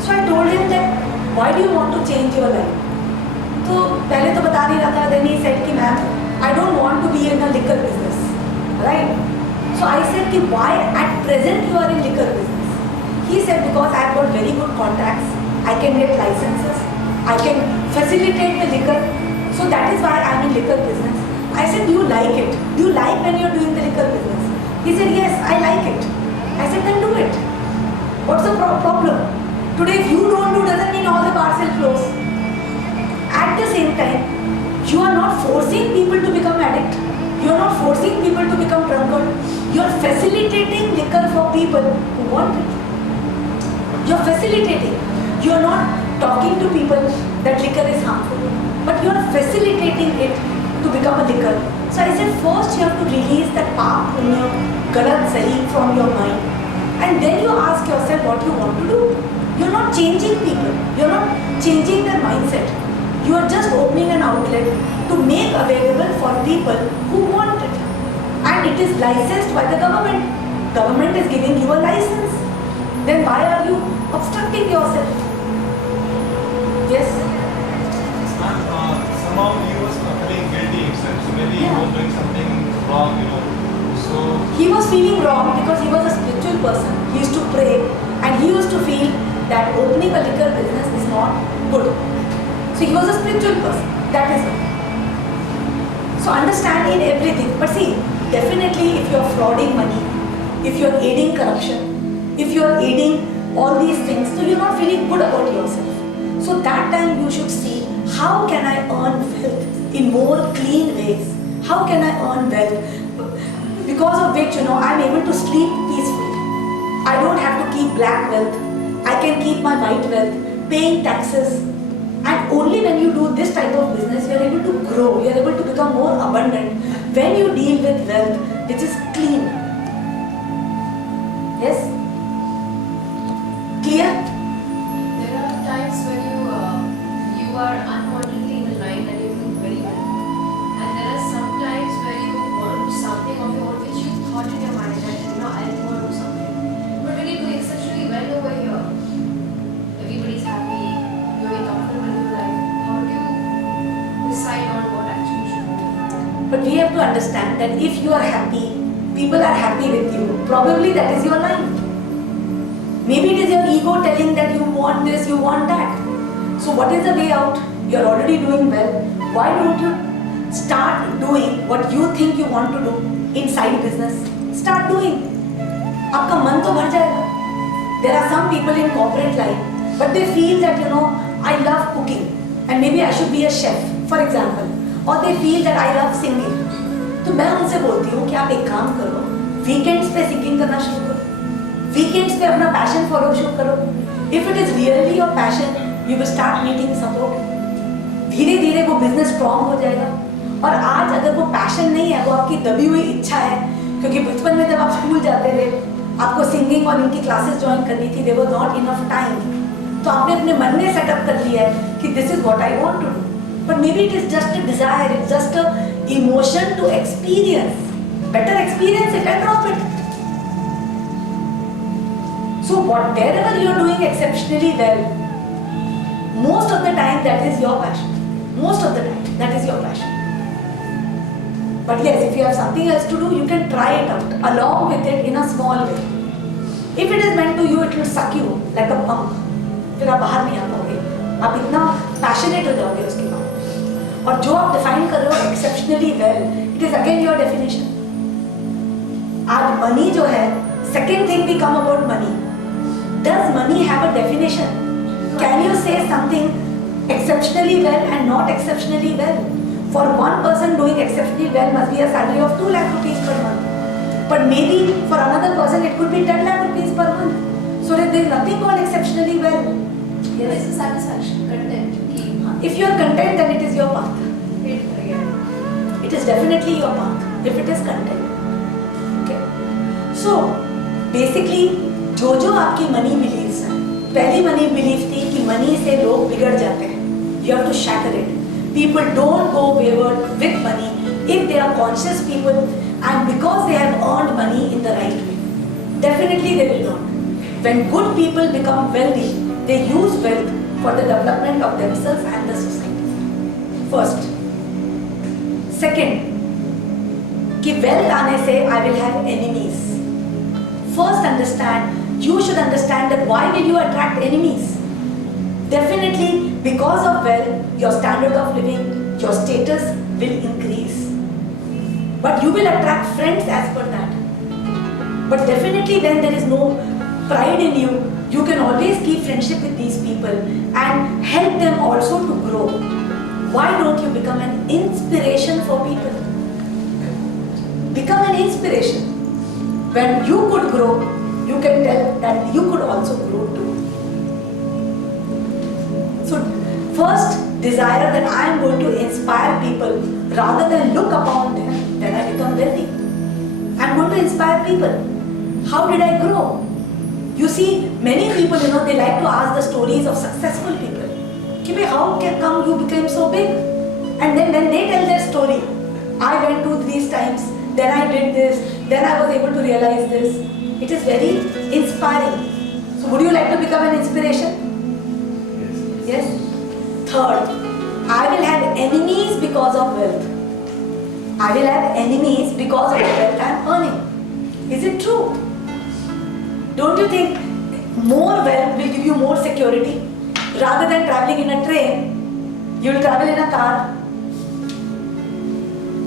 So I told him that why do you want to change your line. तो पहले तो बता नहीं रहा था, देन ही सेड कि ma'am I don't want to be in a liquor business, right. So I said कि why at present you are in liquor business. He said because I have got very good contacts, I can get licences, I can facilitate the liquor, so that is why I am in liquor business. I said, do you like it? Do you like when you are doing the liquor business? He said, yes, I like it. I said, then do it. What's the problem? Today, if you don't do, doesn't mean all the bars will close. At the same time, you are not forcing people to become addict. You are not forcing people to become drunkard. You are facilitating liquor for people who want it. You are facilitating. You are not talking to people that liquor is harmful, but you are facilitating it to become a liquor. So I said, first you have to release that paap, punya, galat, sahi from your mind, and then you ask yourself what you want to do. You are not changing people, you are not changing their mindset. You are just opening an outlet to make available for people who want it, and it is licensed by the government. Government is giving you a license. Then why are you obstructing yourself? Yes. Somehow he was feeling guilty himself. So maybe he was doing something wrong, you know. So He was feeling wrong because he was a spiritual person. He used to pray and he used to feel that opening a liquor business is not good. So he was a spiritual person. That is it. So understand in everything. But see, definitely if you are frauding money, if you are aiding corruption, if you are aiding all these things, so you are not feeling good about yourself. So that time you should see, how can I earn wealth in more clean ways? How can I earn wealth? Because of which, you know, I am able to sleep peacefully. I don't have to keep black wealth. I can keep my white wealth, paying taxes. And only when you do this type of business, you are able to grow, you are able to become more abundant when you deal with wealth which is clean. Yes? Clear? There are times when you are unwantedly in a line and you're doing very well. And there are some times where you want something of your own which you thought in your mind that, you know, I want to do something. But when you're doing exceptionally well over here, everybody's happy, you're very comfortable in your life, how do you decide on what action you should do? But we have to understand that if you are happy, people are happy with you, probably that is your line. Maybe it is your ego telling that you want this, you want that. So what is the way out? You are already doing well. Why don't you start doing what you think you want to do inside business? Start doing. आपका मन तो भर जाएगा. There are some people in corporate life, but they feel that, you know, I love cooking and maybe I should be a chef, for example. Or they feel that I love singing. तो मैं उनसे बोलती हूँ कि आप एक काम करो, weekends पे singing करना शुरू करो. Weekends पे अपना passion follow शुरू करो. If it is really your passion, you will start meeting support. धीरे धीरे वो business strong हो जाएगा. और आज अगर वो passion नहीं है, वो आपकी दबी हुई इच्छा है, क्योंकि बचपन में जब आप स्कूल जाते थे, आपको singing और इनकी classes join करनी थी, there was not enough time. तो आपने अपने मन में setup कर लिया है कि this is what I want to do. But maybe it is just a desire, it's just a emotion to experience. Better experience it and drop it. So whatever you are doing exceptionally well, most of the time that is your passion. Most of the time that is your passion. But yes, if you have something else to do, you can try it out along with it in a small way. If it is meant to you, it will suck you like a pump. फिर आप बाहर नहीं आ पाओगे. आप इतना passionate हो जाओगे उसके बाद. और जो आप define कर रहे हो exceptionally well, it is again your definition. आज money जो है, second thing we come about money. Does money have a definition? Can you say something exceptionally well and not exceptionally well? For one person doing exceptionally well must be a salary of 2 lakh rupees per month. But maybe for another person it could be 10 lakh rupees per month. So there is nothing called exceptionally well. There is a satisfaction, content. If you are content, then it is your path. Yeah. It is definitely your path if it is content. Okay. So basically, जो आपकी money beliefs हैं, पहली money belief थी कि money से लोग बिगड़ जाते हैं. You have to shatter it. People don't go wayward with money if they are conscious people and because they have earned money in the right way. Definitely they will not. When good people become wealthy, they use wealth for the development of themselves and the society. First. Second, कि wealth आने से I will have enemies. First understand, you should understand that why will you attract enemies? Definitely, because of wealth, your standard of living, your status will increase. But you will attract friends as per that. But definitely when there is no pride in you, you can always keep friendship with these people and help them also to grow. Why don't you become an inspiration for people? Become an inspiration. When you could grow, you can tell that you could also grow too. So first desire that I am going to inspire people rather than look upon them, then I become wealthy. I am going to inspire people. How did I grow? You see, many people, they like to ask the stories of successful people. Ki, how come you became so big? And then when they tell their story, I went 2-3 times, then I did this, then I was able to realize this. It is very inspiring. So would you like to become an inspiration? Yes. Third, I will have enemies because of wealth. I will have enemies because of the wealth I am earning. Is it true? Don't you think more wealth will give you more security? Rather than traveling in a train, you will travel in a car.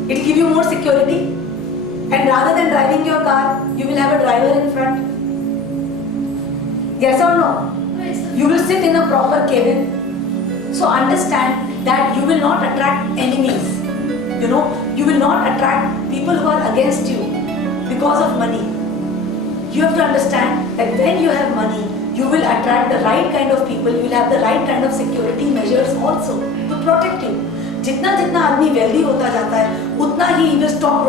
It will give you more security. And rather than driving your car, you will have a driver in front. Yes or no? You will sit in a proper cabin. So understand that you will not attract enemies. You will not attract people who are against you because of money. You have to understand that when you have money, you will attract the right kind of people, you will have the right kind of security measures also to protect you. जितना जितना आदमी wealthy होता जाता है, उतना ही he will stop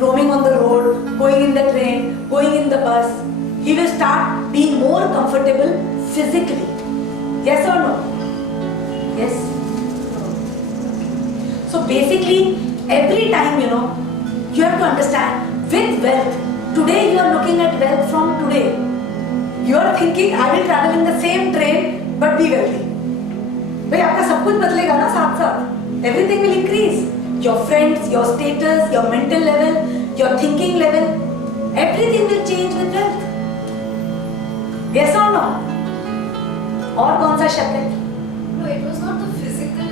roaming on the road, going in the train, going in the bus. He will start being more comfortable physically. Yes or no? Yes. So basically, every time you have to understand with wealth. Today you are looking at wealth from today. You are thinking I will travel in the same train but be wealthy. भाई आपका सब कुछ बदलेगा ना साथ साथ. Everything will increase. Your friends, your status, your mental level, your thinking level, everything will change with wealth. Yes or no? और कौन सा शब्द है? No, it was not the physically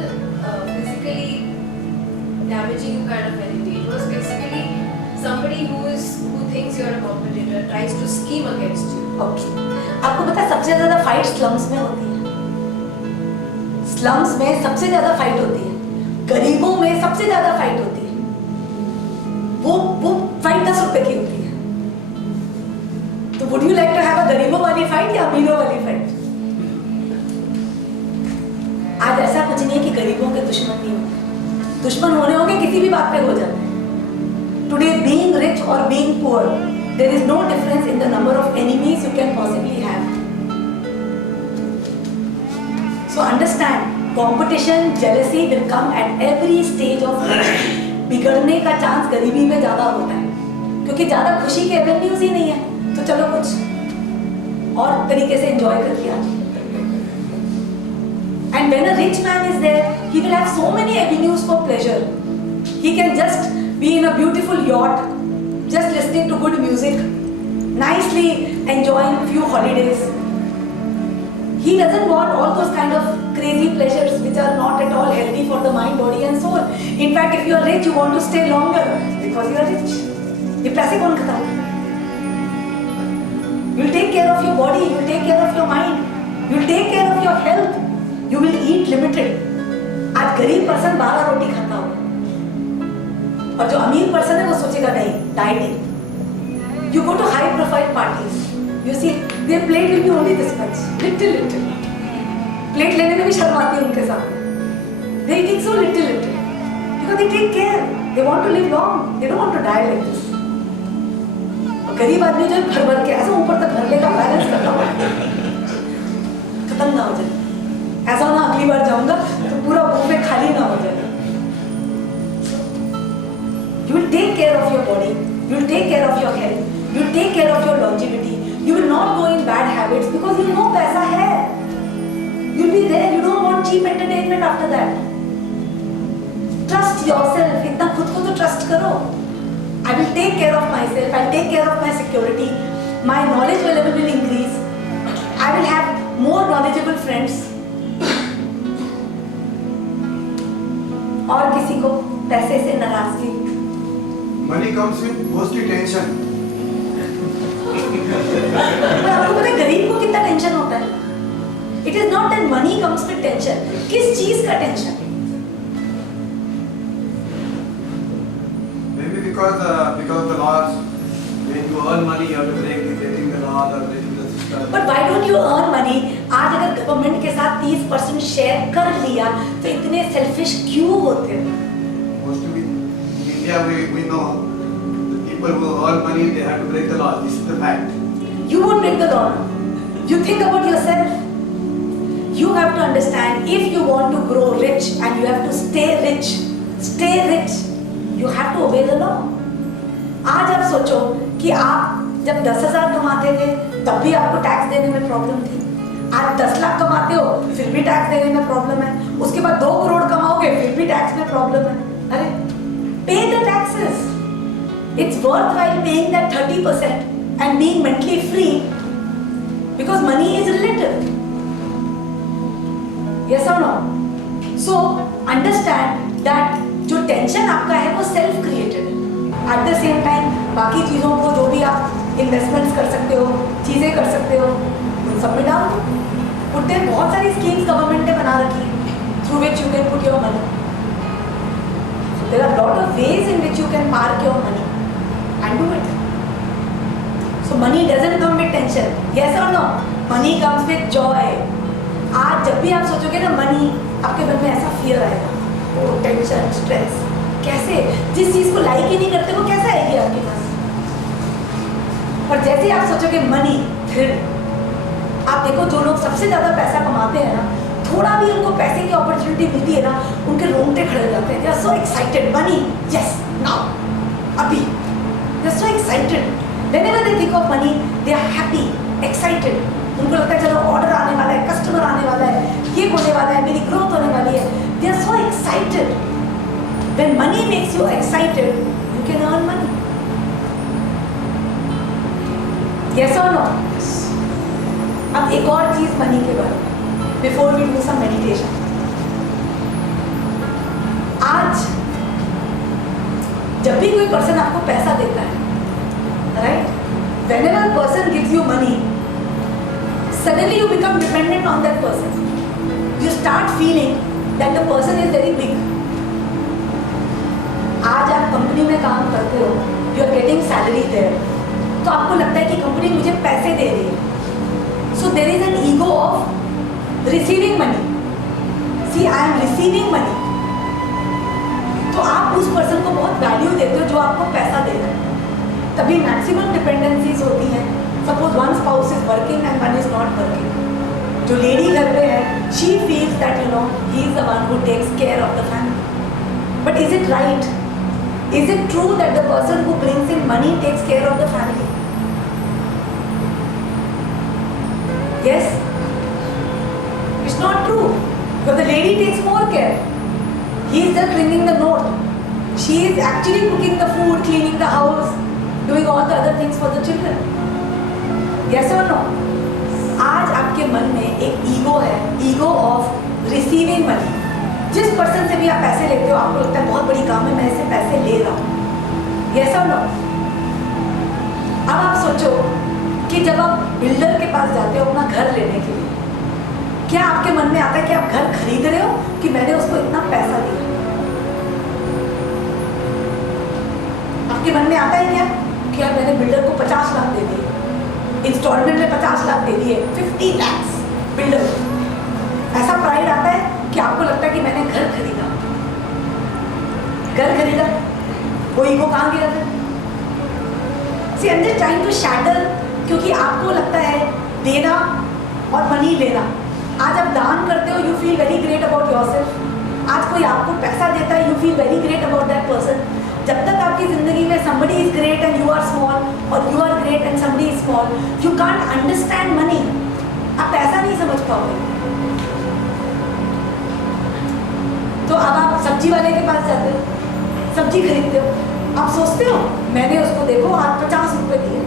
damaging you kind of enemy. It was basically somebody who thinks you are a competitor, tries to scheme against you. Okay. आपको पता है सबसे ज़्यादा फाइट स्लम्स में होती है. स्लम्स में सबसे ज़्यादा फाइट होती है. गरीबों में सबसे ज़्यादा फाइट होती है. वो फाइट 10 रुपए की होती है. तो would you like to have a गरीबों वाली फाइट या अमीरों वाली फाइट? आज ऐसा कुछ नहीं है कि गरीबों के दुश्मन नहीं होते. दुश्मन होंगे किसी भी बात पे हो जाते हैं. Today, being rich or being poor, there is no difference in the number of enemies you can possibly have. So understand, competition, jealousy will come at every stage of life. बिगड़ने का चांस गरीबी में ज़्यादा होता है, क्योंकि ज़्यादा खुशी के एवेन्यूज ही नहीं है. तो चलो कुछ और तरीके से एंजॉय करके आ जाओ. And when a rich man is there, he will have so many avenues for pleasure. He can just be in a beautiful yacht, just listening to good music, nicely enjoying few holidays. He doesn't want all those kind of crazy pleasures which are not at all healthy for the mind, body and soul. In fact, if you are rich, you want to stay longer because you are rich. ये पैसे कौन खत्म? You will take care of your body, you will take care of your mind, you will take care of your health, you will eat limited. आज गरीब person 12 रोटी खाता होगा. और जो अमीर पर्सन है वो सोचेगा नहीं, dieting. You go to high profile parties, you see their plate will be only this much, little. Plate लेने में भी शर्म आती है उनके साथ. They eating so little because they take care. They want to live long. They don't want to die like this. और गरीब आदमी जो है भर भर के ऐसा ऊपर तक भर लेगा, बैलेंस करता हुआ खत्म ना हो जाए, ऐसा ना अगली बार जाऊंगा तो पूरा बुफे खाली ना हो जाए। You will take care of your body, you will take care of your health, you will take care of your longevity, you will not go in bad habits because you know पैसा है, you will be there, you don't want cheap entertainment after that. Trust yourself, इतना खुद को तो trust करो। I will take care of myself, I will take care of my security, my knowledge level will increase, I will have more knowledgeable friends. और किसी को पैसे से नाराजगी? Money comes with mostly tension. पर आपको पता है गरीब को कितना टेंशन होता है? It is not that money comes with tension. किस चीज का tension? Maybe because of the laws. When you earn money, you have to break the law or breaking the system. But why don't you earn money? आज अगर government के साथ 30% share कर लिया तो इतने सेल्फिश क्यों होते हैं? Mostly in India, we know the people who earn money, they have to break the law. This is the fact. You won't break the law. You think about yourself. You have to understand if you want to grow rich and you have to stay rich, you have to obey the law. आज आप सोचो कि आप जब 10,000 कमाते थे तब भी आपको टैक्स देने में प्रॉब्लम थी, आज 10 लाख कमाते हो फिर भी टैक्स देने में प्रॉब्लम है, उसके बाद 2 करोड़ कमाओगे फिर भी टैक्स में प्रॉब्लम है। अरे पे the taxes, it's worth while paying that 30% and being mentally free because money is relative. Yes or no? So understand that जो टेंशन आपका है वो सेल्फ क्रिएटेड है। एट द सेम टाइम बाकी चीज़ों को जो भी आप इन्वेस्टमेंट्स कर सकते हो, चीज़ें कर सकते हो, उन सब में डाल दो। पुट इन बहुत सारी स्कीम्स गवर्नमेंट ने बना रखी है through which you can put your money. There are lot of ways in which you can park your money and do it. So money doesn't come with tension. Yes or no? Money comes with joy. आज जब भी आप सोचोगे ना money, आपके मन में ऐसा फियर आएगा, वो टेंशन, स्ट्रेस, कैसे जिस चीज को लाइक ही नहीं करते वो कैसे आएगी आपके पास? और जैसे ही आप सोचोगे मनी, फिर आप देखो जो लोग सबसे ज्यादा पैसा कमाते हैं ना, थोड़ा भी उनको पैसे की अपॉर्चुनिटी मिलती है ना, उनके रोंगटे खड़े हो जाते हैं। They are so excited. Money, yes, now, अभी, they are so excited. Whenever they think of money, they are happy, excited. उनको लगता है चलो ऑर्डर आने वाला है, कस्टमर आने वाला है, ये होने वाला है, मेरी ग्रोथ होने वाली है। They are so excited. When money makes you excited, you can earn money. Yes or no? अब एक और चीज मनी के बारे में, before we do some meditation. आज जब भी कोई पर्सन आपको पैसा देता है, right? Whenever a person gives you money, suddenly you become dependent on that person. You start feeling that the person is very big. आज आप कंपनी में काम करते हो, you are getting salary there, तो आपको लगता है कि कंपनी मुझे पैसे दे रही है. So there is an ego of receiving money. See, I am receiving money. तो आप उस पर्सन को बहुत वैल्यू देते हो जो आपको पैसा दे रहा है. तभी मैक्सिमम डिपेंडेंसीज होती हैं. Suppose one spouse is working and one is not working. जो लेडी घर पे है, she feels that you know he is the one who takes care of the family. But is it right? Is it true that the person who brings in money takes care of the family? Yes? It's not true. Because the lady takes more care. He is just bringing the note. She is actually cooking the food, cleaning the house, doing all the other things for the children. Yes or no? आज आपके मन में एक ego है, ego of receiving money. जिस person से भी आप पैसे लेते हो आपको लगता है बहुत बड़ी काम है, मैं इससे पैसे ले रहा हूँ. Yes or no? अब आप सोचो कि जब आप बिल्डर के पास जाते हो अपना घर लेने के लिए, क्या आपके मन में आता है कि आप घर खरीद रहे हो कि मैंने उसको इतना पैसा दिया? आपके मन में आता है क्या कि यार मैंने बिल्डर को 50 लाख दे दिए, इंस्टॉलमेंट में 50 लाख दे दिए, 50 lakhs बिल्डर. ऐसा प्राइड आता है कि आपको लगता है कि मैंने घर खरीदा. वो ईगो कहाँ गया था? See I am just trying to shatter, क्योंकि आपको लगता है देना और मनी लेना। आज आप दान करते हो, you feel very great about yourself. आज कोई आपको पैसा देता है, you feel very great about that person. जब तक आपकी ज़िंदगी में somebody is great and you are small, और you are great and somebody is small, you can't understand money। आप पैसा नहीं समझ पाओगे। तो अब आप सब्जी वाले के पास जाते हो, सब्जी खरीदते हो, आप सोचते हो मैंने उसको देखो आज 50 रुपए दिए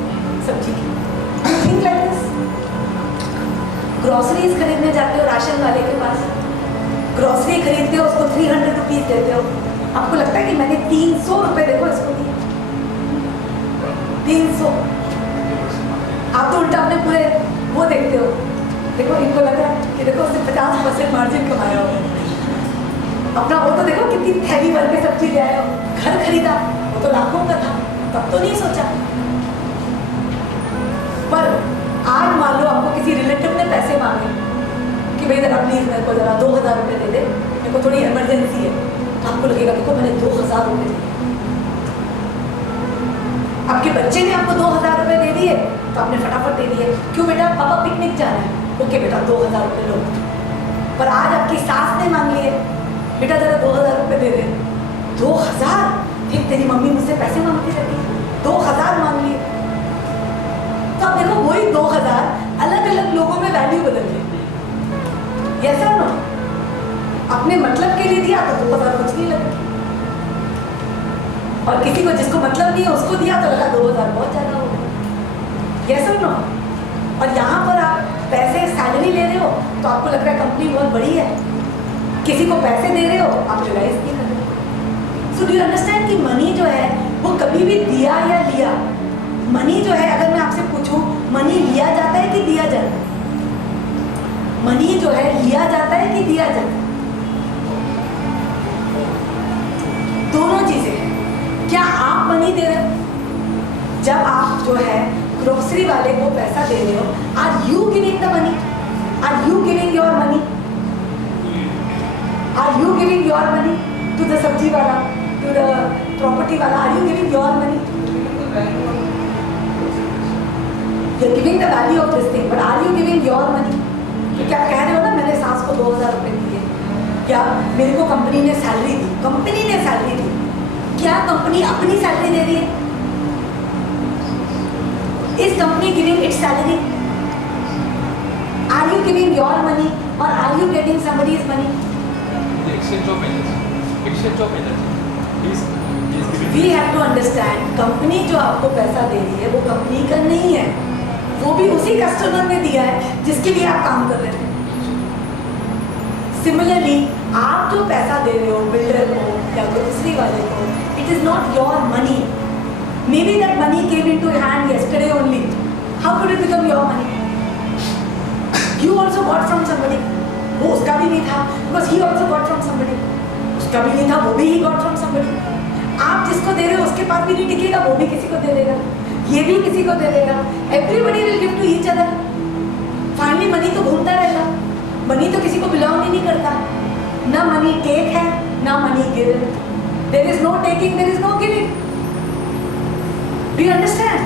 सब्जी की। Think like this. ग्रोसरीज खरीदने जाते हो राशन वाले के पास, ग्रोसरी खरीदते हो, उसको 300 रुपीज़ देते हो, आपको लगता है कि मैंने 300 रुपए देखो इसको दिए, 300। आप तो उल्टा अपने पूरे वो देखते हो, देखो इनको लग रहा है कि देखो उसने 50% मार्जिन कमाया होगा। अपना वो तो देखो कितनी थैली भर के सब्जी ले आया हो। घर खरीदा वो तो लाखों का था, तब तो नहीं सोचा। पर आज मान लो आपको किसी रिलेटिव ने पैसे मांगे कि भाई जरा प्लीज मेरे को जरा 2000 रुपये दे दे, मेरे को थोड़ी इमरजेंसी है। आपको लगेगा देखो मैंने 2000 रुपये दिए। आपके बच्चे ने आपको 2000 रुपये दे दिए तो आपने फटाफट दे दिए, क्यों बेटा पापा पिकनिक जाना है, ओके बेटा 2000 रुपये लो। पर आज आपकी सास ने मांग लिए बेटा जरा 2000 रुपये दे दे। 2000? फिर तेरी मम्मी मुझसे पैसे मांगती रहती है, 2000 मांग लिए। तो अब देखो वही 2000 अलग अलग लोगों में वैल्यू बदल गई। यस और नो? अपने मतलब के लिए दिया तो 2000 कुछ नहीं लगा, और किसी को जिसको मतलब नहीं है उसको दिया तो लगा 2000 बहुत ज़्यादा हो गया। यस और नो? और यहाँ पर आप पैसे सैलरी ले रहे हो तो आपको लग रहा है कंपनी बहुत बड़ी है, किसी को पैसे दे रहे हो आप रियलाइज नहीं कर रहे। सो डू यू अंडरस्टैंड कि मनी जो है वो कभी भी दिया या लिया, मनी जो है अगर मैं आपसे पूछूं मनी लिया जाता है कि दिया जाता है? मनी जो है लिया जाता है कि दिया जाता है? दोनों चीजें। क्या आप मनी दे रहे हो? जब आप जो है ग्रोसरी वाले को पैसा दे रहे हो, are you giving the money? Are you giving your money? Are you giving your money to the sabji wala, to the property wala? Are you giving your money? You're giving the value of this thing, but are you giving your money? तो क्या कह रहे हो ना मैंने सास को 2000 रुपये दिए, क्या मेरे को कंपनी ने सैलरी दी? कंपनी ने सैलरी दी। क्या कंपनी अपनी सैलरी दे रही है? Is company giving its salary? Are you giving your money or are you getting somebody's money? Exchange of energy. Exchange of energy. He's giving. We have to understand, company जो आपको पैसा दे रही है वो company का नहीं है, वो भी उसी कस्टमर ने दिया है जिसके लिए आप काम कर रहे थे। सिमिलरली आप जो पैसा दे रहे हो बिल्डर को या ग्रोसरी वाले को, it is not your money. May be that money came into your hand yesterday only. How could it become your money? You also got from somebody. वो उसका भी नहीं था, because he also got from somebody. उसका भी नहीं था, वो भी he got from somebody. आप जिसको दे रहे हो उसके पास भी नहीं टिकेगा, वो भी किसी को दे देगा, ये भी किसी को दे देगा। Everybody will give to each other. Finally money तो घूमता रहेगा, मनी तो किसी को बिलोंग ही नहीं करता। ना मनी टेक है ना money give. There is no taking, there is no giving. Do you understand?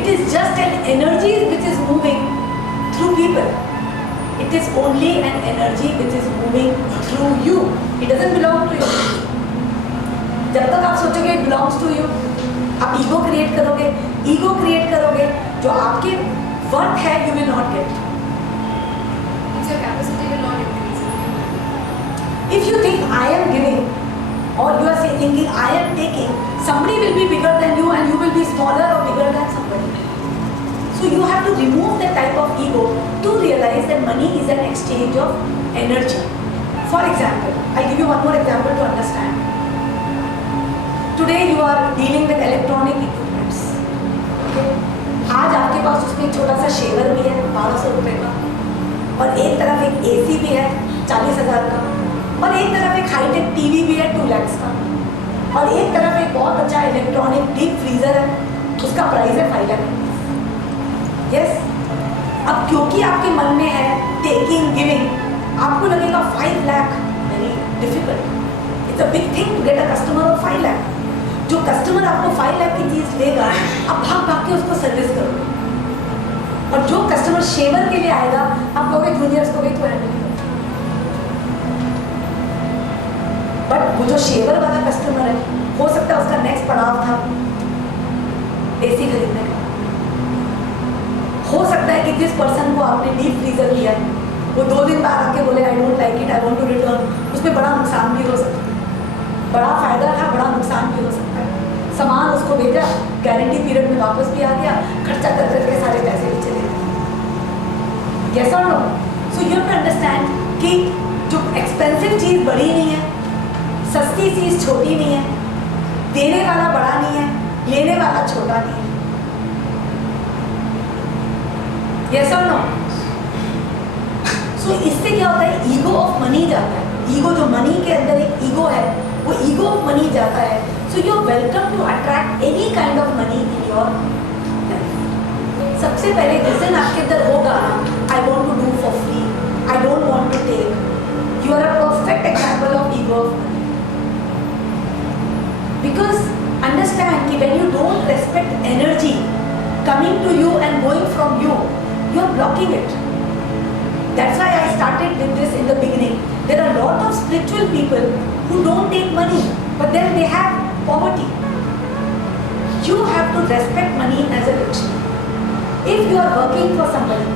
It is just an energy which is moving through people. It is only an energy which is moving through you. It doesn't belong to you. जब तक आप सोचोगे it belongs to you, आप ego create करोगे, जो आपके worth है you will not get. Means your capacity will not increase. If you think I am giving or you are thinking I am taking, somebody will be bigger than you and you will be smaller or bigger than somebody. So you have to remove that type of ego to realize that money is an exchange of energy. For example, I'll give you one more example to understand. Today you are dealing with electronic equipments. Okay? आज आपके पास उसमें एक छोटा सा shaver भी है 1200 रुपये का, और एक तरफ एक AC भी है 40,000 का, और एक तरफ एक हाईटेक टीवी भी है 2 lakhs का, और एक तरफ एक बहुत अच्छा इलेक्ट्रॉनिक डीप फ्रीजर है, उसका प्राइस है 5 lakh। यस, अब क्योंकि आपके मन में है टेकिंग गिविंग, आपको लगेगा 5 lakh very difficult, it's a big thing to get a customer of 5 lakh. जो कस्टमर आपको 5 लाख की चीज लेगा, आप भाग भाग के उसको सर्विस करोगे। और जो कस्टमर शेवर के लिए आएगा, आप कहोगे जूनियर्स को भी तो हैंडल करो। बट वो जो शेवर वाला कस्टमर है, हो सकता है उसका नेक्स्ट पड़ाव था एसी खरीदने का। हो सकता है कि जिस पर्सन को आपने डीप फ्रीजर दिया है, वो 2 दिन बाद आके बोले I don't like it, I want to return, उसमें बड़ा नुकसान भी हो सकता है। बड़ा फायदा था, बड़ा नुकसान भी हो सकता है। सामान उसको भेजा, गारंटी पीरियड में वापस भी आ गया, खर्चा कर करके सारे पैसे भी चले गए। यस और no? So you have to understand कि जो एक्सपेंसिव चीज़ बड़ी नहीं है, सस्ती चीज़ छोटी नहीं है, देने वाला बड़ा नहीं है, लेने वाला छोटा नहीं है। यस और नो? सो इससे क्या होता है, ईगो ऑफ मनी जाता है। ईगो, जो मनी के अंदर एक ईगो है, वो ईगो ऑफ मनी जाता है। So you are welcome to attract any kind of money in your life. सबसे पहले विजन आपके अंदर होगा, I want to do for free, I don't want to take. You are a perfect example of ego of money. Because understand कि when you don't respect energy coming to you and going from you, you are blocking it. That's why I started with this in the beginning. There are a lot of spiritual people who don't take money, but then they have poverty. You have to respect money as a luxury. If you are working for somebody,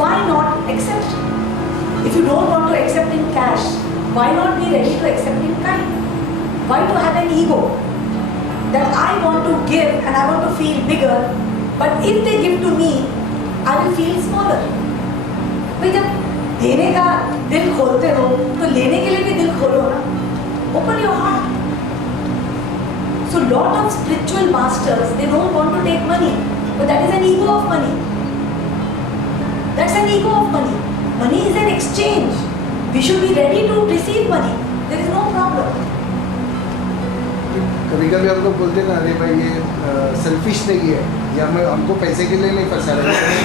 why not accept? If you don't want to accept in cash, why not be ready to accept in kind? Why to have an ego that I want to give and I want to feel bigger, but if they give to me, I will feel smaller. भाई जब देने का दिल खोलते हो तो लेने के लिए भी दिल खोलो ना, open your heart. So lot of spiritual masters, they don't want to take money, but that is an ego of money. That's an ego of money. Money is an exchange. We should be ready to receive money. There is no problem. कभी कभी हम लोग बोलते हैं ना, अरे भाई ये सेल्फिश नहीं है, या मैं हमको पैसे के लिए नहीं फंसा रहा है,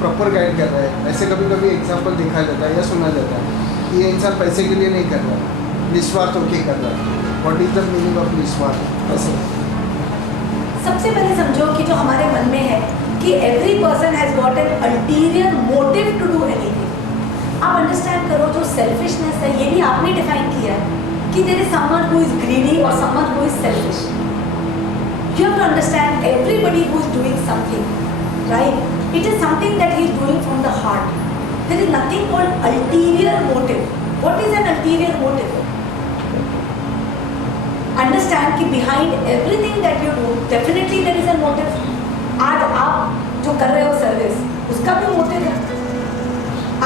प्रॉपर गाइड कर रहा है। ऐसे कभी कभी एग्जाम्पल देखा जाता है या सुना जाता है कि ये इंसान पैसे के लिए नहीं कर रहा है, निस्वार्थ होके कर रहा है। What is the meaning of निस्वार्थ? ऐसे सबसे पहले समझो कि जो हमारे मन में है कि every person has got an ulterior motive to do anything. आप अंडरस्टैंड करो, जो सेल्फिशनेस है ये भी आपने डिफाइन किया है कि there is someone who is greedy और someone who is selfish. You have to understand everybody who is doing something, right? It is something that he is doing from the heart. There is nothing called ulterior motive. What is an ulterior motive? Understand कि behind everything that you do, definitely there is a motive. आज आप जो कर रहे हो service, उसका भी motive है।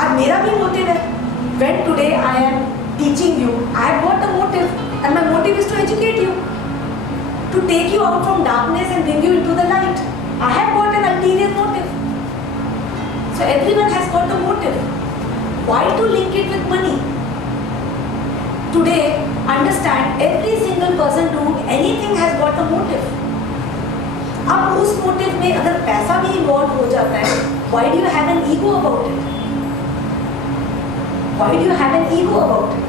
आज मेरा भी मोटिव है। When today I am teaching you, I have got a motive, and my motive is to educate you, to take you out from darkness and bring you into the light. I have got an ulterior motive. So everyone has got a motive. Why to link it with money? Today, understand, every single person doing anything has got a motive. अब उस motive में अगर पैसा भी involve हो जाता है, why do you have an ego about it? Why do you have an ego about it?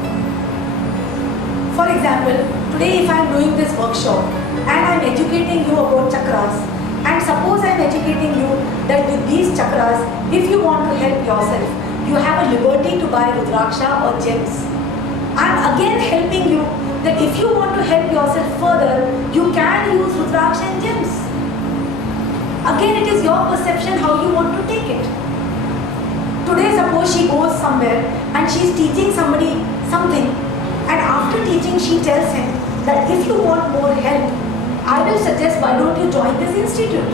For example, today if I am doing this workshop and I am educating you about chakras, and suppose I am educating you that with these chakras, if you want to help yourself, you have a liberty to buy Rudraksha or gems. I am again helping you that if you want to help yourself further, you can use Rudraksha and gems. Again, it is your perception how you want to take it. Today, suppose she goes somewhere and she is teaching somebody something, and after teaching, she tells him that if you want more help, I will suggest, why don't you join this institute?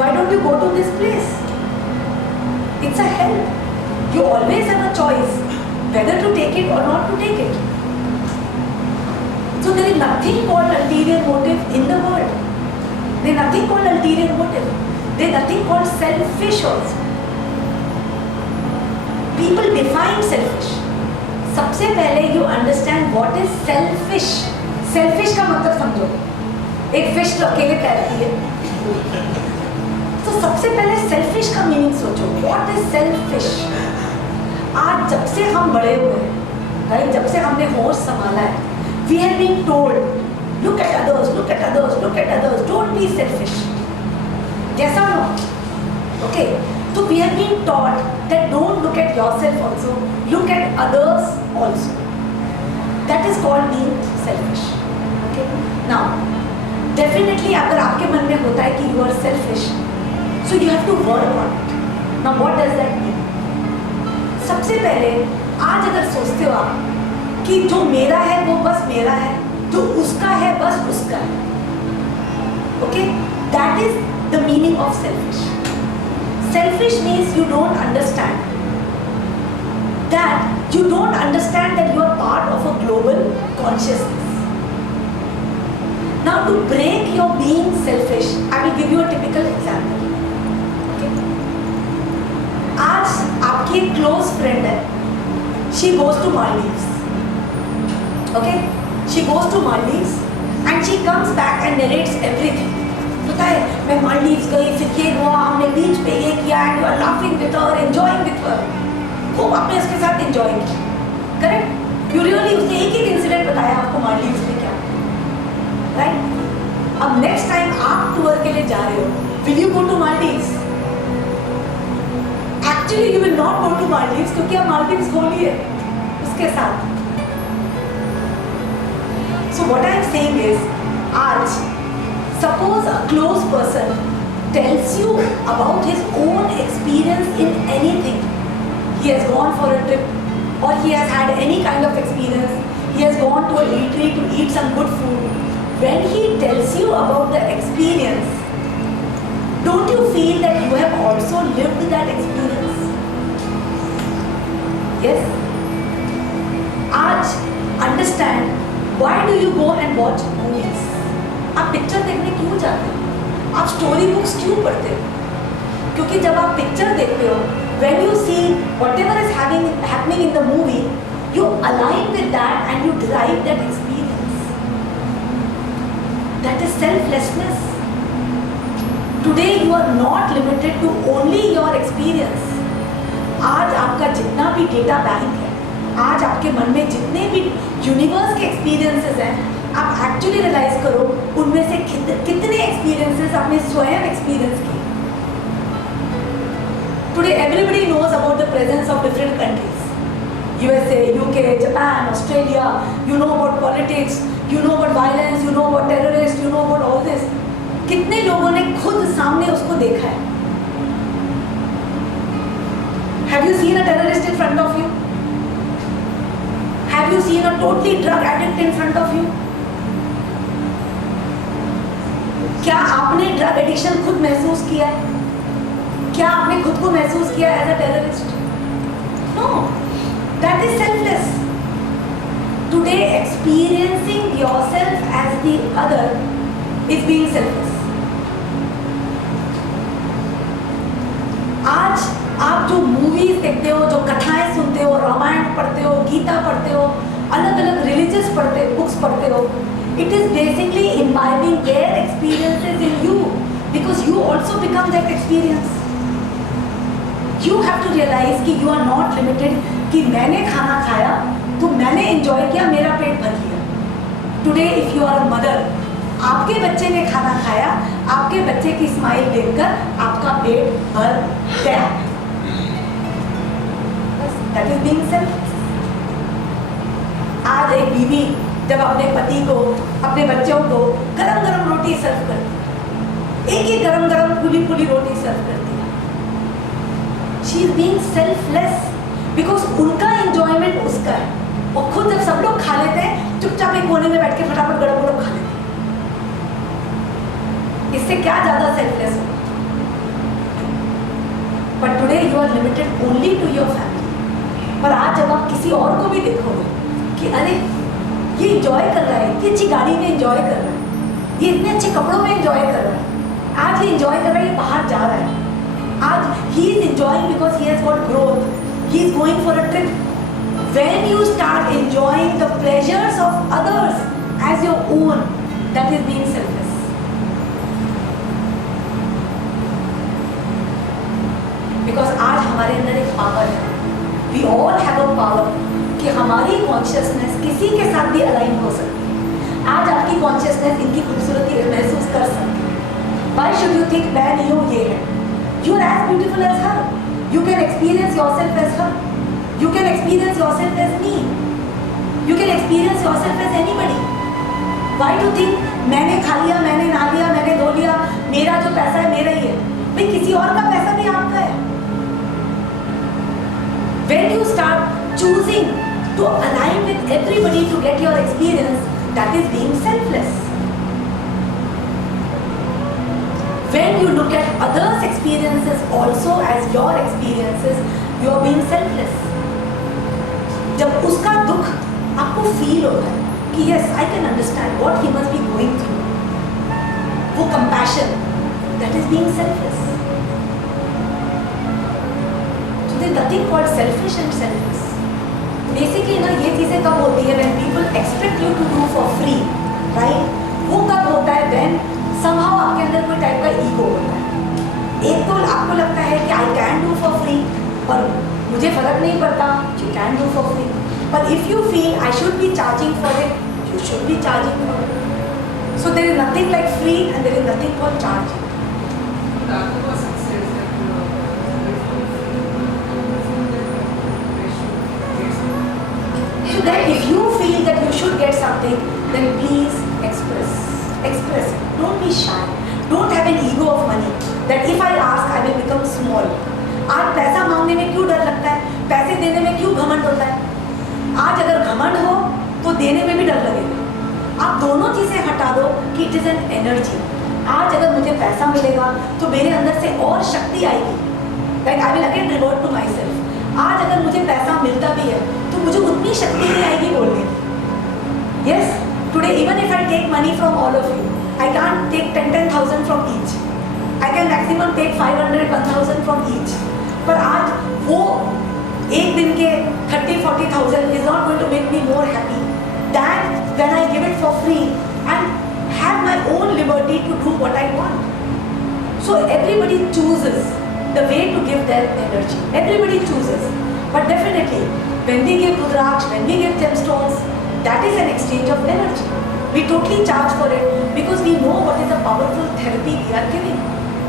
Why don't you go to this place? It's a help. You always have a choice whether to take it or not to take it. So there is nothing called ulterior motive in the world. There is nothing called ulterior motive. There is nothing called selfish also. People define selfish. सबसे पहले you understand what is selfish. Selfish का मतलब समझो। एक fish तो अकेले तैरती है, तो सबसे पहले सेल्फिश का मीनिंग सोचो। What is selfish? आज जब से हम बड़े हुए हैं, राइट, जब से हमने होश संभाला है, we have been told look at others, look at others, look at others, don't be selfish. Yes or no? Okay, so we have been taught that don't look at yourself also, look at others also. That is called being selfish. Okay, now definitely अगर आपके मन में होता है कि you are selfish, so you have to work on it. Now what does that mean? सबसे पहले आज अगर सोचते हो आप कि जो मेरा है वो बस मेरा है, जो उसका है बस उसका है, okay, that is the meaning of selfish. Selfish means you don't understand that you are part of a global consciousness. Now to break your being selfish, I will give you a typical example. Okay? आज आपकी एक close friend है, she goes to Maldives. Okay? She goes to Maldives and she comes back and narrates everything. पता है मैं मालदीव्स गई, फिर ये हुआ, हमने बीच पे ये किया, and you are laughing with her, enjoying with her. खूब आपने उसके साथ enjoy किया, correct? You really उसने एक ही इंसिडेंट बताया आपको मालदीव्स में क्या, right? अब next time आप टूर के लिए जा रहे हो, will you go to Maldives? Actually you will not go to Maldives क्योंकि आप मालदीव्स खोली है उसके साथ. So what I am saying is, आज suppose a close person tells you about his own experience in anything. He has gone for a trip or he has had any kind of experience. He has gone to a retreat to eat some good food. When he tells you about the experience, don't you feel that you have also lived that experience? Yes? आज understand why do you go and watch movies? आप picture देखने क्यों जाते हो? आप story books क्यों पढ़ते हो? क्योंकि जब आप पिक्चर देखते हो, when you see whatever is happening in the movie, you align with that and you derive that experience. That is selflessness. Today you are not limited to only your experience. आज आपका जितना भी data bank है, आज आपके मन में जितने भी यूनिवर्स के एक्सपीरियंसेस हैं, आप एक्चुअली रियलाइज करो उनमें से कितने एक्सपीरियंसेस आपने स्वयं एक्सपीरियंस किए. Today everybody knows about the presence of different countries, USA, UK, Japan, Australia. You know about politics, you know about violence, you know about terrorists, you know about all this. कितने लोगों ने खुद सामने उसको देखा है? Have you seen a terrorist in front of you? Have you seen a totally drug addict in front of you? क्या आपने ड्रग एडिक्शन खुद महसूस किया है? क्या आपने खुद को महसूस किया as a terrorist? No, that is selfless. Today experiencing yourself as the other is being selfless. आज आप जो मूवीज देखते हो, जो कथाएं सुनते हो, रामायण पढ़ते हो, गीता पढ़ते हो, अलग अलग रिलीजियस बुक्स पढ़ते हो, it is basically imbibing their experiences in you, because you also become that experience. You have to realize कि you are not limited कि मैंने खाना खाया तो मैंने enjoy किया, मेरा पेट भर गया. Today if you are a mother, आपके बच्चे ने खाना खाया, आपके बच्चे की स्माइल देखकर आपका पेट भर गया. That is being selfish. आज एक बीवी जब अपने पति को, अपने बच्चों को गरम गरम रोटी सर्व करती, एक ही गरम गरम फूली फूली रोटी सर्व करती है, she is being selfless, because उनका एंजॉयमेंट उसका है. और खुद जब सब लोग खा लेते हैं, चुपचाप एक कोने में बैठ के फटाफट गरम गरम खा लेते हैं. इससे क्या ज्यादा सेल्फलेस हो? But today you are limited only to your family. पर आज जब आप किसी और को भी देखोगे कि अरे ये एंजॉय कर रहा है, इतनी अच्छी गाड़ी में एंजॉय कर रहा है, ये इतने अच्छे कपड़ों में एंजॉय कर रहा है, आज ये एंजॉय कर रहा है, ये बाहर जा रहा है, आज he is enjoying because he has got growth, he is going for a trip. When you start enjoying the pleasures of others as your own, that is being selfless. Because आज हमारे अंदर एक पावर है, we all have a power कि हमारी consciousness किसी के साथ भी अलाइन हो सकती है. आज आपकी कॉन्शियसनेस इनकी खूबसूरती महसूस कर सकती है. Why should you think मैं नहीं हूँ ये है? You are as beautiful as her. You can experience yourself as her. You can experience yourself as me. You can experience yourself as anybody. Why do you think मैंने खा लिया, मैंने नहा लिया, मैंने धो लिया, मेरा जो पैसा है मेरा ही है? भाई किसी और का पैसा भी आपका है. When you start choosing to align with everybody to get your experience, that is being selfless. When you look at others' experiences also as your experiences, you are being selfless. जब उसका दुख आपको फील होता है कि yes, I can understand what he must be going through, वो compassion, that is being selfless. So there is nothing called selfish and selfless. Basically ना ये चीज़ें कब होती है when people expect you to do for free, right? वो कब होता है when somehow आपके अंदर कोई टाइप का ईगो होता है. एक तो आपको लगता है कि I can do for free और मुझे फर्क नहीं पड़ता, you can do for free. पर if you feel I should be charging for it, you should be charging for it. So there is nothing like free and there is nothing called charging. So that if you feel that you should get something, then please express. Express it. Don't be shy. Don't have an ego of money. That if I ask, I will become small. आज पैसा मांगने में क्यों डर लगता है? पैसे देने में क्यों घमंड होता है? आज अगर घमंड हो तो देने में भी डर लगेगा. आप दोनों चीजें हटा दो कि इट इज एन एनर्जी. आज अगर मुझे पैसा मिलेगा तो मेरे अंदर से और शक्ति आएगी. Like I will again revert to myself. आज अगर मुझे पैसा मिलता भी है तो मुझे उतनी शक्ति नहीं आएगी बोलने की. Yes, today even if I take money from all of you, I can't take 10,000 from each. I can maximum take 500, 1,000 from each. पर आज वो एक दिन के 30,000-40,000 is not going to make me more happy than when I give it for free and have my own liberty to do what I want. So everybody chooses the way to give their energy. Everybody chooses. But definitely, when we give Rudraksh, when we give gemstones, that is an exchange of energy. We totally charge for it because we know what is the powerful therapy we are giving.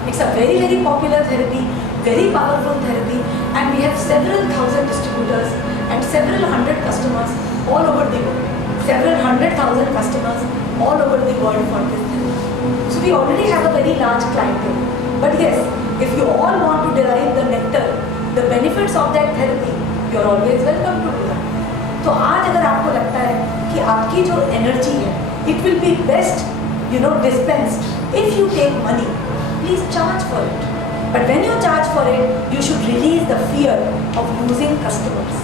It's a very, very popular therapy, very powerful therapy, and we have several thousand distributors and several hundred customers all over the world. Several 100,000 customers all over the world for this therapy. So we already have a very large clientele. But yes, if you all want to derive the nectar, the benefits of that therapy, you are always welcome to do that. तो आज अगर आपको लगता है कि आपकी जो energy है, it will be best, dispensed if you take money, please charge for it. But when you charge for it, you should release the fear of losing customers.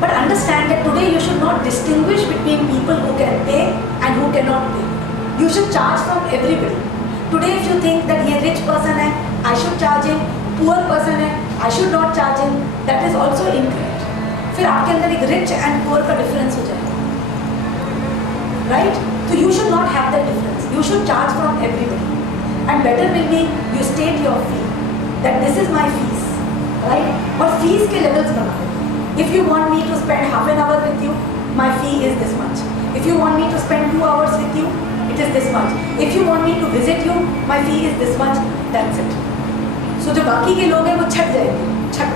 But understand that today you should not distinguish between people who can pay and who cannot pay. You should charge from everybody. Today if you think that ये rich person है, I should charge him, poor person है, I should not charge him, that is also incorrect. फिर आपके अंदर एक rich and poor का difference हो जाएगा. Right? So you should not have that difference. You should charge from everybody. And better will be you state your fee. That this is my fees. Right? और fees के levels बनाओ. If you want me to spend half an hour with you, my fee is this much. If you want me to spend 2 hours with you, it is this much. If you want me to visit you, my fee is this much. That's it. So जो बाकी के लोग हैं वो छट जाएंगे. छट.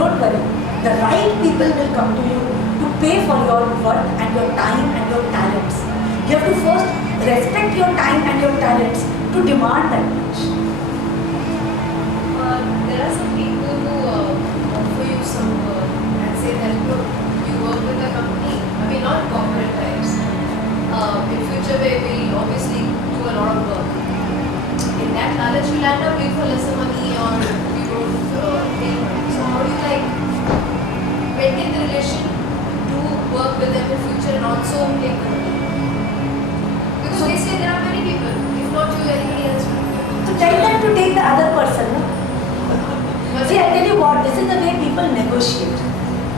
Don't worry. The right people will come to you to pay for your worth and your time and your talents. You have to first respect your time and your talents to demand that much. There are some people who offer you some work and say that look, you work with a company, I mean not corporate types. In future we obviously do a lot of work. In that knowledge you'll end up doing for lesser money or we won't pay money. So how do you maintain the relation to work with them in future and also take the money? Because they say there are many people, if not you, anybody else will. So tell them to take the other person. No? See, I tell you what, this is the way people negotiate.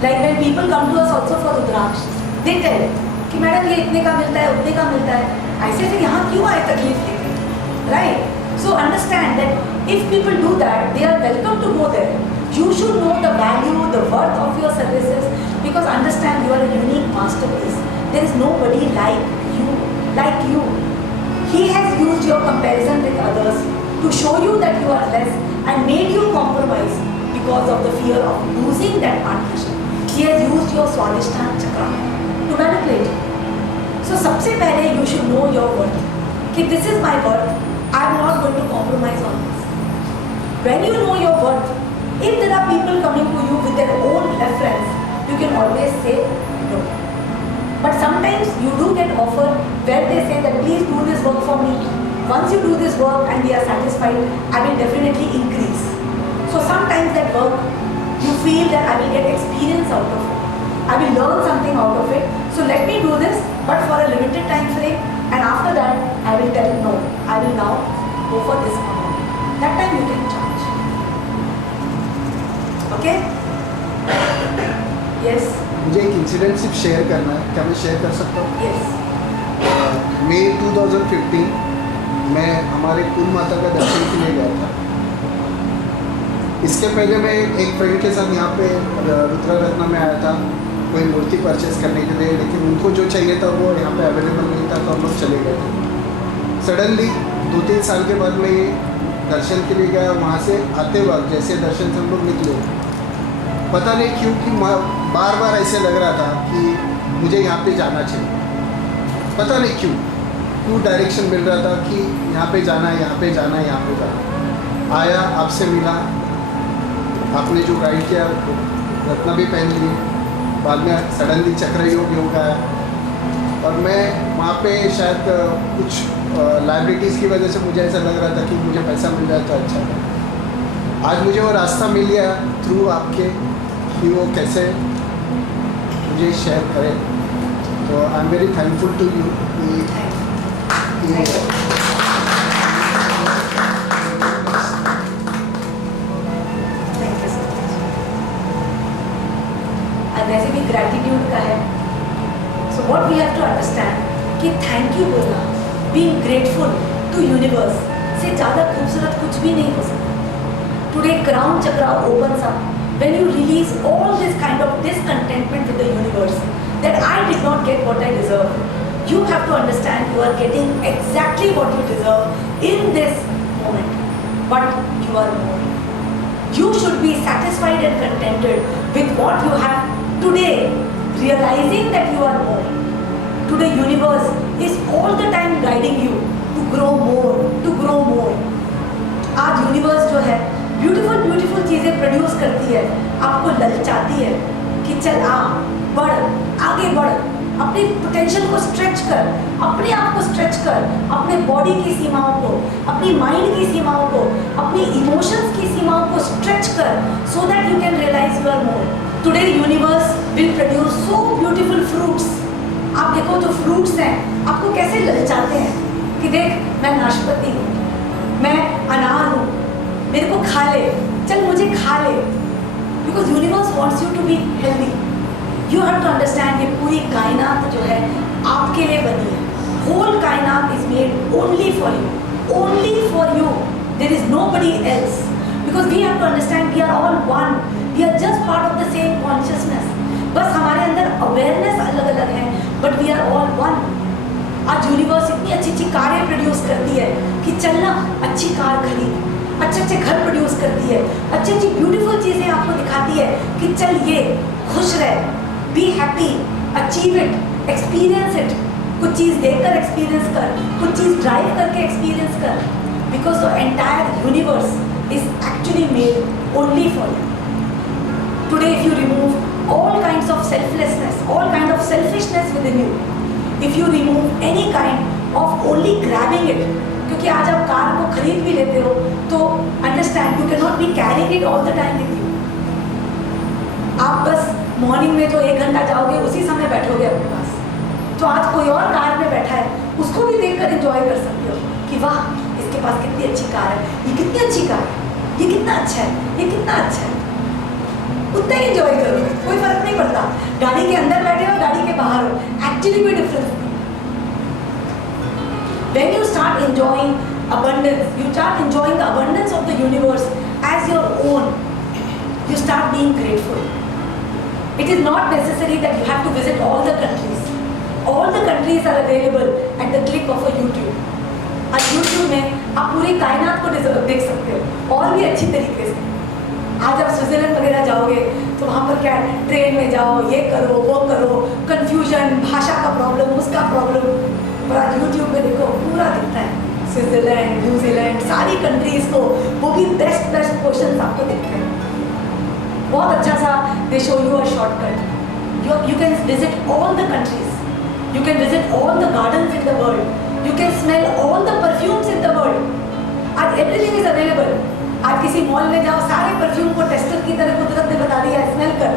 Like when people come to us also for Rudraksh, they tell कि madam ये इतने का मिलता है, उतने का मिलता है. ऐसे फिर यहाँ क्यों आए तकलीफ लेके? Right? So understand that if people do that, they are welcome to go there. You should know the value, the worth of your services because understand you are a unique masterpiece. There is nobody like you. like you. He has used your comparison with others to show you that you are less and made you compromise because of the fear of losing that partnership. He has used your Swadhisthana chakra to manipulate you. So सबसे पहले you should know your worth. कि this is my worth. I am not going to compromise on this. When you know your worth, if there are people coming to you with their own reference, you can always say no. But sometimes you do get offer where they say that please do this work for me. Once you do this work and we are satisfied, I will definitely increase. So sometimes that work, you feel that I will get experience out of it. I will learn something out of it. So let me do this, but for a limited time frame. And after that, I will tell no. I will now go for this amount. That time you can charge. Okay? Yes. मुझे एक incident सिर्फ share करना है, क्या मैं share कर सकता हूँ? Yes. मई 2015 मैं हमारे कुल माता का दर्शन के लिए गया था। इसके पहले मैं एक फ्रेंड के साथ यहाँ पे रुद्ररत्न में आया था कोई मूर्ति परचेस करने के लिए, लेकिन उनको जो चाहिए था वो यहाँ पे अवेलेबल नहीं था, तो हम लोग चले गए थे। सडनली 2-3 साल के बाद मैं ये दर्शन के लिए गया। वहाँ से आते वक्त जैसे दर्शन से हम लोग निकले, पता नहीं क्यों कि बार बार ऐसे लग रहा था कि मुझे यहाँ पे जाना चाहिए। पता नहीं क्यों डायरेक्शन मिल रहा था कि यहाँ पे जाना है, यहाँ पे जाना है, यहाँ पे जाना। आया, आपसे मिला, आपने जो गाइड किया रत्ना भी पहन ली। बाद में सडनली चक्र योग आया और मैं वहाँ पे शायद कुछ लाइबिलिटीज़ की वजह से मुझे ऐसा लग रहा था कि मुझे पैसा मिल जाए तो अच्छा है। आज मुझे वो रास्ता मिल गया थ्रू आपके कि वो कैसे मुझे शेयर करें, तो I am very thankful to you. वैसे भी ग्रैटिट्यूड का है। So what we have to understand कि थैंक यू बोलना, बीइंग ग्रेटफुल टू यूनिवर्स से ज़्यादा खूबसूरत कुछ भी नहीं हो सकता। Today crown chakra opens up when you release all this kind of discontentment with the universe that I did not get what I deserve. You have to understand you are getting exactly what you deserve in this moment, but you are more. You should be satisfied and contented with what you have today, realizing that you are more. Today universe is all the time guiding you to grow more, to grow more. आज universe जो है beautiful beautiful चीज़ें produce करती है, आपको ललचाती है कि चल आ, बढ़, आगे बढ़, अपने पोटेंशियल को स्ट्रेच कर, अपने आप को स्ट्रेच कर, अपने बॉडी की सीमाओं को, अपनी माइंड की सीमाओं को, अपनी इमोशंस की सीमाओं को स्ट्रेच कर, so that you can realise you are more. Today universe will produce so beautiful fruits. आप देखो जो फ्रूट्स हैं आपको कैसे ललचाते हैं कि देख मैं नाशपाती हूँ, मैं अनार हूँ, मेरे को खा ले, चल मुझे खा ले, because universe wants you to be healthy. You have to understand ये पूरी कायनात जो है आपके लिए बनी है। होल कायनात is made only for you, only for you, there is nobody else, because we have to understand we are all one, we are just part of the same consciousness. बस हमारे अंदर अवेयरनेस अलग अलग है, but we are all one. आज universe इतनी अच्छी अच्छी कारें प्रोड्यूस करती है कि चलना अच्छी कार खरीद, अच्छे अच्छे घर प्रोड्यूस करती है, अच्छी अच्छी ब्यूटीफुल चीज़ें आपको दिखाती है कि चल ये खुश रह, be happy, achieve it, experience it. कुछ चीज़ देखकर एक्सपीरियंस कर, कुछ चीज़ ड्राइव करके एक्सपीरियंस कर, because the entire universe is actually made only for you. Today if you remove all kinds of selflessness, all kind of selfishness within you, if you remove any kind of only grabbing it, क्योंकि आज आप car को खरीद भी लेते हो तो understand you can not be carrying it all the time with you. आप बस मॉर्निंग में जो 1 घंटा जाओगे उसी समय बैठोगे अपने पास, तो आज कोई और कार में बैठा है उसको भी देखकर एंजॉय कर सकते हो कि वाह इसके पास कितनी अच्छी कार है, ये कितनी अच्छी कार है, ये कितना अच्छा है, ये कितना अच्छा है, उतना ही एंजॉय करो, कोई फर्क नहीं पड़ता गाड़ी के अंदर बैठे हो गाड़ी के बाहर हो, एक्चुअली कोई डिफरेंस नहीं। When you start enjoying abundance, you start enjoying the abundance of the universe as your own, you start being grateful. It is not necessary that you have to visit all the countries. All the countries are available at the click of a YouTube. आज YouTube में आप पूरी कायनात को देख सकते हो और भी अच्छी तरीके से। आज आप स्विट्जरलैंड वगैरह जाओगे तो वहाँ पर क्या है, ट्रेन में जाओ, ये करो वो करो, कंफ्यूजन, भाषा का प्रॉब्लम, उसका प्रॉब्लम, पर आज यूट्यूब पे देखो पूरा दिखता है। स्विट्जरलैंड, न्यूजीलैंड, सारी कंट्रीज को वो भी बेस्ट क्वेश्चन आपको दिखते हैं। बहुत अच्छा सा दे show you a shortcut. You can visit all the countries, you can visit all the gardens in the world, you can smell all the perfumes in the world. आज एवरीथिंग इज अवेलेबल। आज किसी mall में जाओ, सारे perfume को tester की तरह कुदरत ने बता दिया, स्मेल कर।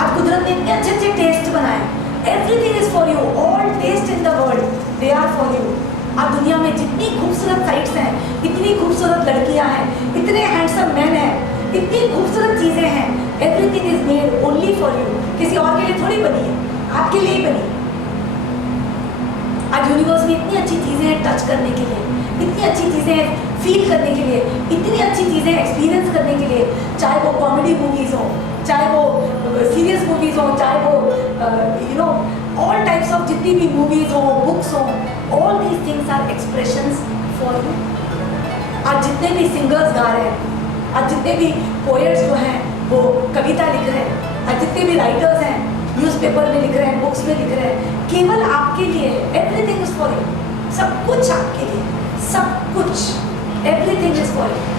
आज कुदरत ने इतने अच्छे अच्छे टेस्ट बनाए। Everything is for you, all taste in the world they are for you. आज दुनिया में जितनी खूबसूरत साइट्स हैं, इतनी खूबसूरत लड़कियां हैं, इतने हैंडसम मैन हैं, इतनी खूबसूरत चीजें हैं, everything is made only for you. किसी और के लिए थोड़ी बनी है, आपके लिए ही बनी। आज यूनिवर्स में इतनी अच्छी चीजें हैं टच करने के लिए, इतनी अच्छी चीजें हैं फील करने के लिए, इतनी अच्छी चीजें एक्सपीरियंस करने के लिए, चाहे वो कॉमेडी मूवीज हो, चाहे वो सीरियस मूवीज हो, चाहे वो ऑल टाइप्स ऑफ जितनी भी मूवीज हो, बुक्स हो, all these things are expressions for you. आज जितने भी सिंगर्स गा रहे हैं, आज जितने भी पोएट्स जो हैं वो कविता लिख रहे हैं, आज जितने भी राइटर्स हैं न्यूज़पेपर में लिख रहे हैं, बुक्स में लिख रहे हैं, केवल आपके लिए है। एवरीथिंग इज फॉर यू, सब कुछ आपके लिए, सब कुछ, एवरीथिंग इज फॉर यू।